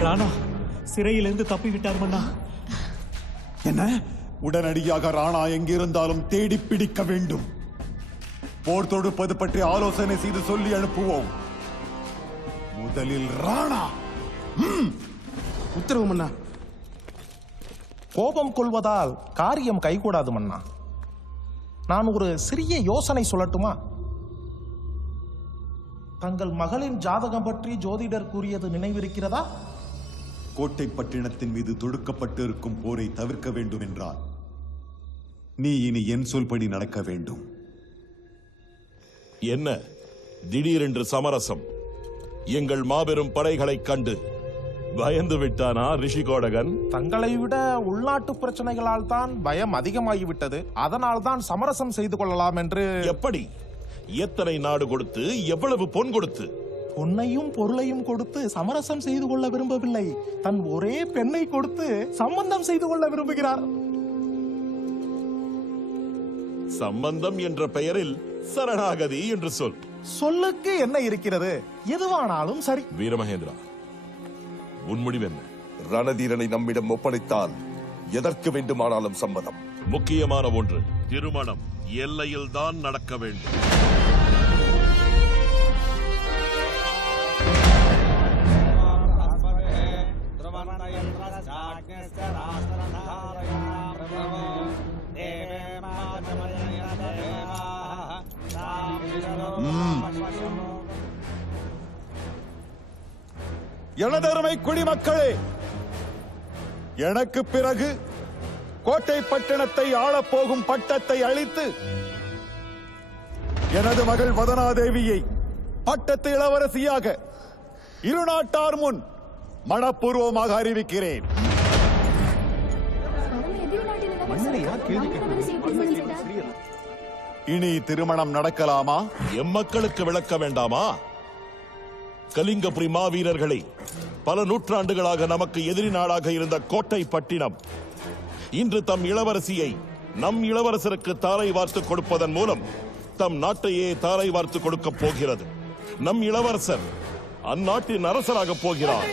ராணா சிறையிலிருந்து தப்பிவிட்டார் மன்னா. என்ன? உடனடியாக ராணா எங்கிருந்தாலும் தேடி பிடிக்க வேண்டும். போர் தொடுப்பது பற்றி ஆலோசனை செய்து சொல்லி அனுப்புவோம். முதலில் ராணா. உத்தரவு மன்னா. கோபம் கொள்வதால் காரியம் கைகூடாது மன்னா. நான் ஒரு சிறிய யோசனை சொல்லட்டுமா? தங்கள் மகளின் ஜாதகம் பற்றி ஜோதிடர் கூறியது நினைவிருக்கிறதா? கோட்டை பட்டினத்தின் மீது தொடுக்கப்பட்டு இருக்கும் போரை தவிர்க்க வேண்டும் என்றால் நீ இனி என் சொல்படி நடக்க வேண்டும். என்ன திடீரென்று சமரசம்? எங்கள் மாபெரும் படைகளைக் கண்டு பயந்து விட்டானா ரிஷிகோடகன்? தங்களை விட உள்நாட்டு பிரச்சனைகளால் தான் பயம் அதிகமாகிவிட்டது. அதனால் தான் சமரசம் செய்து கொள்ளலாம் என்று. எப்படி? எத்தனை நாடு கொடுத்து, எவ்வளவு பொன் கொடுத்து? பொன்னையும் பொருளையும் கொடுத்து சமரசம் செய்து கொள்ள விரும்பவில்லை. தன் ஒரே பெண்ணை கொடுத்து சம்பந்தம் செய்து கொள்ள விரும்புகிறார். சம்பந்தம் என்ற பெயரில் சரணாகதி என்று சொல். சொல்லுக்கு என்ன இருக்கிறது? எதுவானாலும் சரி. வீரமகேந்திரா, உன் முடிவு என்ன? ரணதீரனை நம்மிடம் ஒப்படைத்தால் எதற்கு வேண்டுமானாலும் சம்மதம். முக்கியமான ஒன்று, திருமணம் எல்லையில் தான் நடக்க வேண்டும். எனதருமை குடிமக்களே, எனக்கு பிறகு கோட்டை பட்டணத்தை ஆளப்போகும் பட்டத்தை அளித்து எனது மகள் வதனாதேவியை பட்டத்து இளவரசியாக இருநாட்டார் முன் மனப்பூர்வமாக அறிவிக்கிறேன். இனி திருமணம் நடக்கலாமா? எம்மக்களுக்கு விளக்க வேண்டாமா? கலிங்கபுரி மாவீரர்களை பல நூற்றாண்டுகளாக நமக்கு எதிரி நாடாக இருந்த கோட்டை பட்டினம் இன்று தம் இளவரசியை நம் இளவரசருக்கு தாரை வார்த்து கொடுப்பதன் மூலம் தம் நாட்டையே தாரை வார்த்து கொடுக்க போகிறது. நம் இளவரசர் அந்நாட்டின் அரசராக போகிறார்.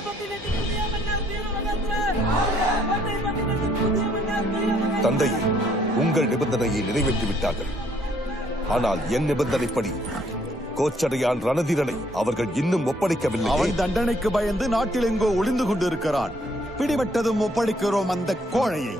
தந்தை, உங்கள் நிபந்தனையை நிறைவேற்றி விட்டார்கள். ஆனால் என் நிபந்தனைப்படி கோச்சடையான் ரணதீரனை அவர்கள் இன்னும் ஒப்படைக்கவில்லை. அவன் தண்டனைக்கு பயந்து நாட்டில் எங்கோ ஒளிந்து கொண்டிருக்கிறான். பிடிபட்டதும் ஒப்படைக்கிறோம் அந்த கோழையை.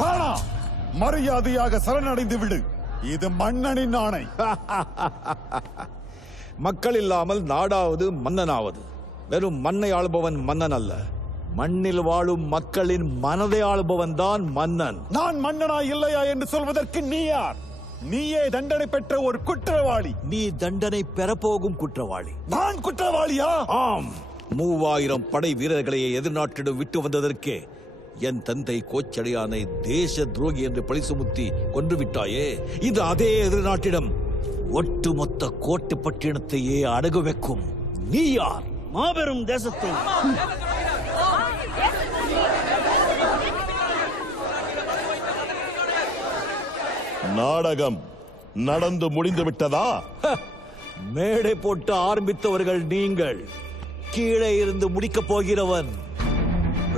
ராணா, மரியாதையாக சரணடைந்து விடு. இது மன்னனின் ஆணை. மக்கள் இல்லாமல் நாடாவது மன்னனாவது. வெறும் மண்ணை ஆளுபவன் மன்னன் அல்ல, மண்ணில் வாழும் மக்களின் மனதை ஆளுபவன் தான் மன்னன். நான் மன்னனா இல்லையா என்று சொல்வதற்கு நீ யார்? நீயே தண்டனை பெற்ற ஒரு குற்றவாளி. நீ தண்டனை பெறப்போகும் குற்றவாளி. நான் குற்றவாளியா? ஆம். 3000 படை வீரர்களை எதிர்நாட்டிடம் விட்டு வந்ததற்கே என் தந்தை கோச்சடையானை தேச துரோகி என்று பழி சுமத்தி கொன்று விட்டாயே. இது அதே எதிர்நாட்டிடம் ஒட்டுமொத்த கோட்டை பட்டினத்தையே அடகு வைக்கும். நீ யார்? மாபெரும் தேசத்தை நாடகம் நடந்து முடிந்து விட்டதா? மேடை போட்டு ஆரம்பித்தவர்கள் நீங்கள். கீழே இருந்து முடிக்கப் போகிறவன்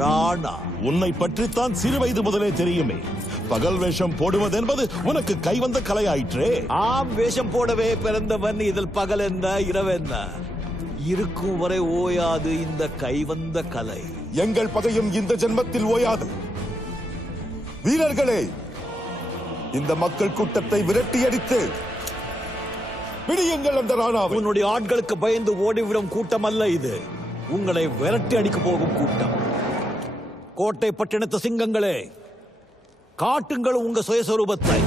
ராணா. உன்னை பற்றித்தான் சிறு வயது முதலே தெரியுமே. பகல் வேஷம் போடுவது என்பது உனக்கு கைவந்த கலையாயிற்றே. ஆம், வேஷம் போடவே பிறந்தவன். இதில் பகல் என்ன இரவென்ன, இருக்கும் வரை ஓயாது இந்த கைவந்த கலை. எங்கள் பகையும் இந்த ஜென்மத்தில் ஓயாது. வீரர்களே, இந்த மக்கள் கூட்டத்தை விரட்டி அடித்து பிடியுங்கள் அந்த ராணாவை. உன்னுடைய ஆட்களுக்கு பயந்து ஓடிவிடும் கூட்டம் அல்ல இது. உங்களை விரட்டி அடிக்க போகும் கூட்டம். கோட்டை பட்டினத்து சிங்கங்களே, காட்டுங்கள் உங்க சுயஸ்வரூபத்தை.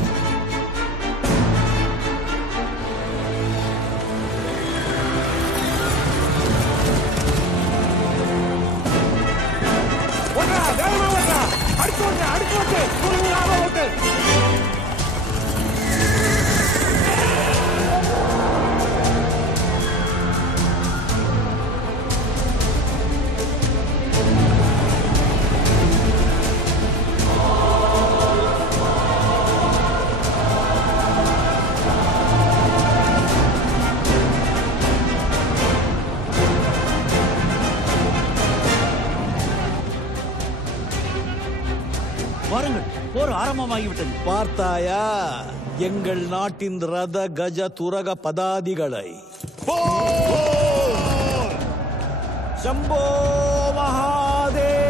வாருங்கள், போர் ஆரம்பமாகிவிட்டது. பார்த்தாயா எங்கள் நாட்டின் ரத கஜ துரக பதாதிகளை? சம்போ மகாதேவா!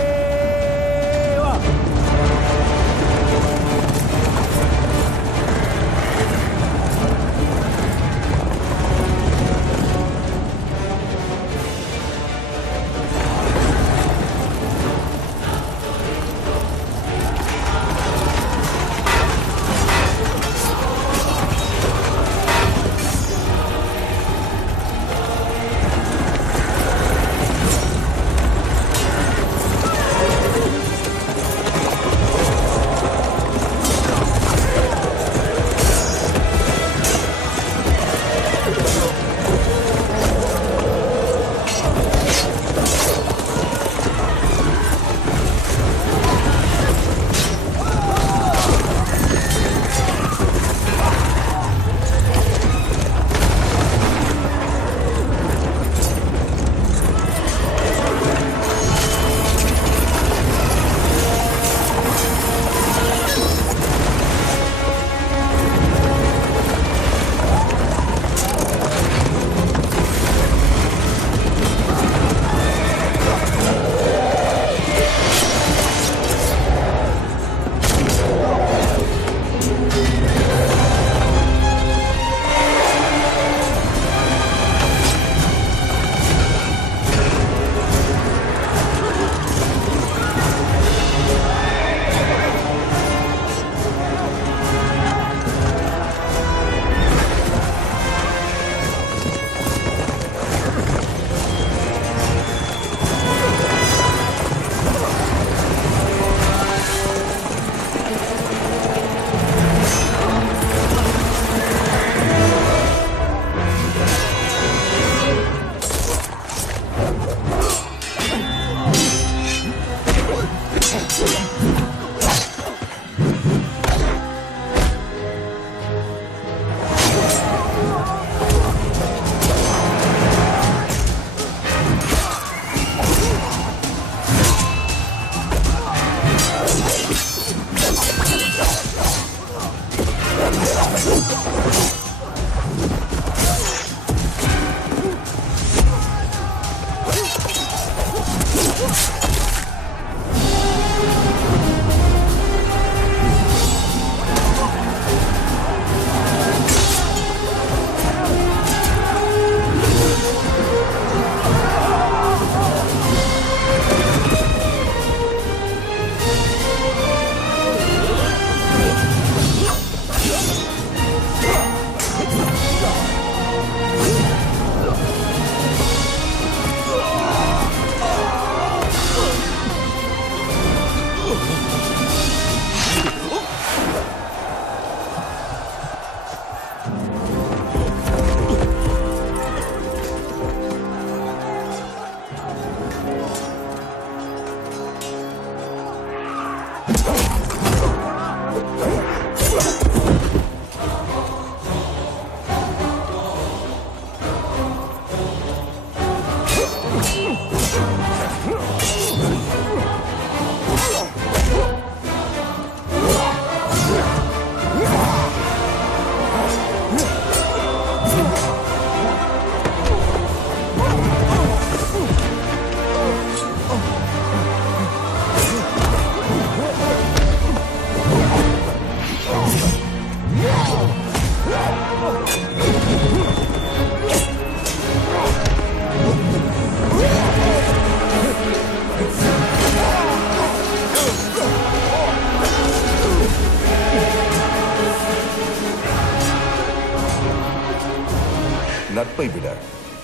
நட்பை விட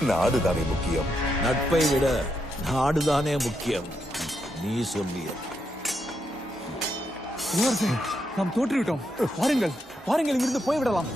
நாடுதானே முக்கியம். நட்பை விட நாடுதானே முக்கியம். நீ சொல்லிய இளவரசே, நாம் தோற்றுவிட்டோம். வாருங்கள், வாருங்கள், இங்கிருந்து போய்விடலாம்.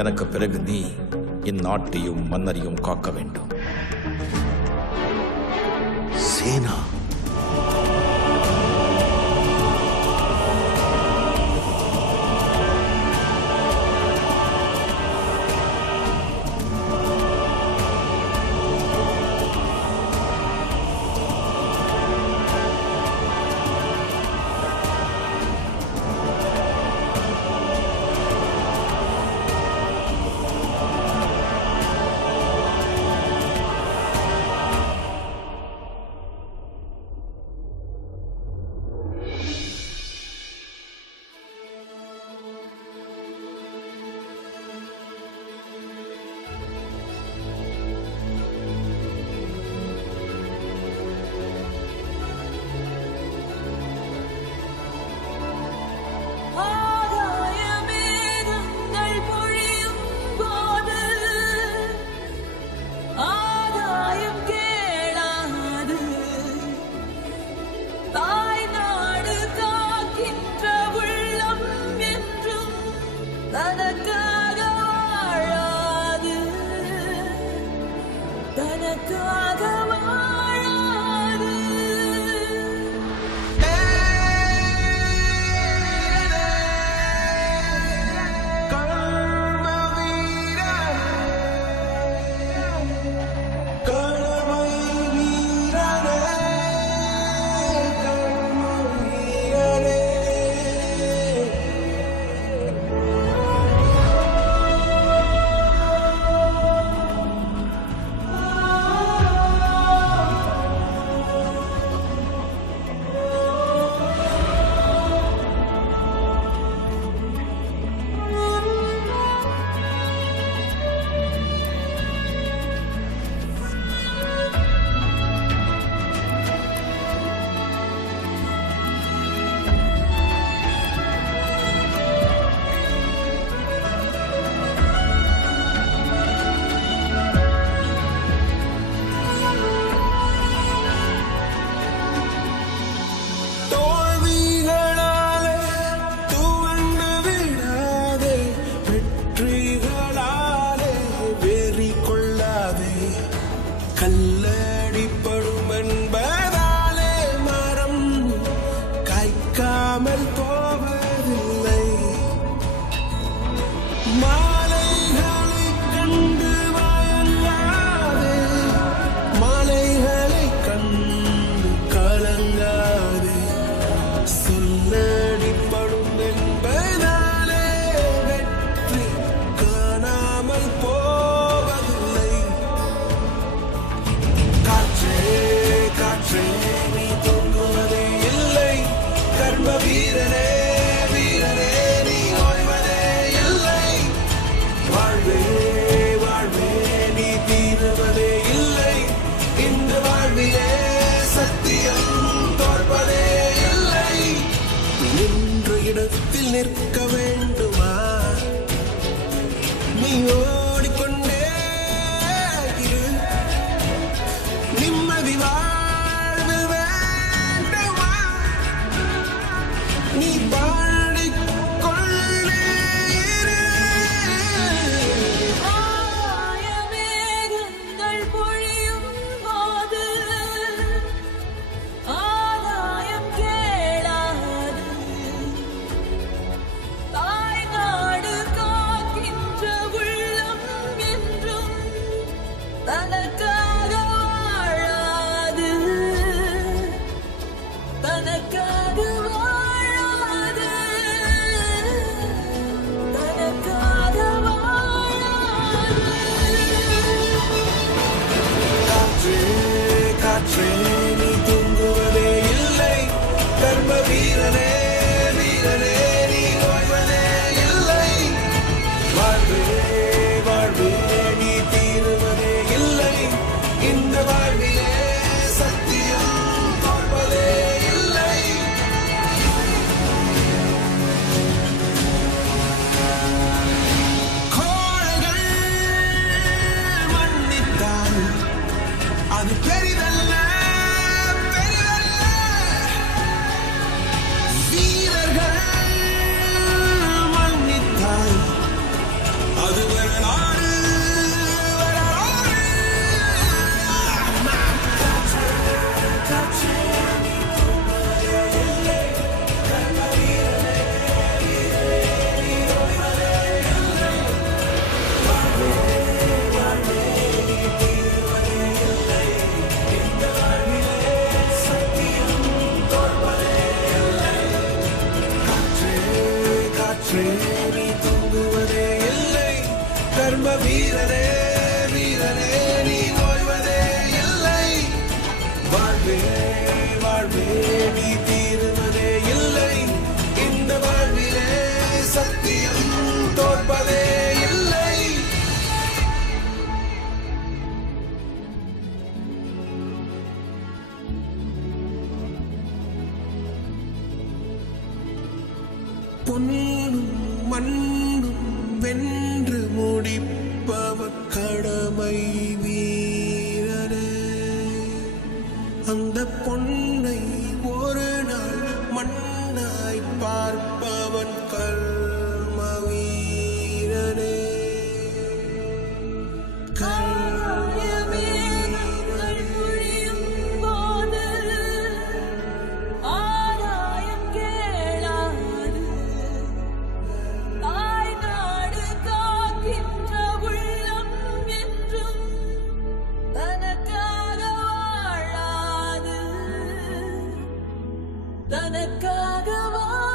எனக்கு பிறகு நீ இந்நாட்டையும் மன்னரையும் காக்க வேண்டும். சேனா காணாமல் போவதில்லை. மாலைகளை கண்டு வாழாதே, மாலைகளை கண்டு கலங்காதே. சொல்லடிப்படும் என்பதாலே வெற்றி காணாமல் போவதில்லை. காற்றே காற்றே நீ தூங்குவதே இல்லை, கர்ம வீரனே வீரனே நீ ஓய்வதே இல்லை. வாழ்வே வாழ்வே நீ தீருவதே இல்லை, இந்த வாழ்விலே சத்தியம் தோற்பதே இல்லை. நின்ற இடத்தில் நிற்க வேண்டுமா, நீ ஓடிக்கொண்டே இரு. நிம்மதி வாழ்வு வேண்டுமா, நீ பாடிக்கொண்டே இரு. ஆகாயமேகங்கள் பொழியும் போது ஆதாயம் கேளாது. தாய்நாடு காக்கின்ற உள்ளம் என்றும் தனக்காக வாழாது, தனக்காக வாழாது, தனக்காக வாழாது. காற்றே காற்றே நீ தூங்குவதே இல்லை, கர்ம வீரனே வீரனே நீ ஓய்வதே இல்லை. வாழ்வே வாழ்வே நீ தீருவதே இல்லை, இந்த வாழ்விலே சத்தியம் தோற்பதே இல்லை. கோழைகள் மன்னித்தால் அது பெரிதல்ல பெரிதல்ல. வீரர்கள் மன்னித்தால் அது வரலாறு வரலாறு. காற்றே நீ தூங்குவதே இல்லை, கர்ம வீரனே வீரனே நீ ஓய்வதே இல்லை. வாழ்வே வாழ்வே நீ தீருவதே இல்லை, இந்த வாழ்விலே சத்தியம் தோற்பதே இல்லை. காற்றே காற்றே நீ தூங்குவதே இல்லை, கர்ம வீரனே வீரனே நீ ஓய்வதே இல்லை. வாழ்வே வாழ்வே நீ தீருவதே இல்லை, இந்த வாழ்விலே சத்தியம் தோற்பதே இல்லை. பொன்னும் மண்ணும் வென்று முடிப்பவர் கடமை வீரரே. அந்த பொன்னை ஒரு நாள் மண்ணாய் பார்ப்பவன் கர்ம வீரனே. ஆகாயமேகங்கள் பொழியும் போது ஆதாயம் கேளாது. தாய்நாடு காக்கின்ற உள்ளம் என்றும் தனக்காக வாழாது, தனக்காக வாழாது.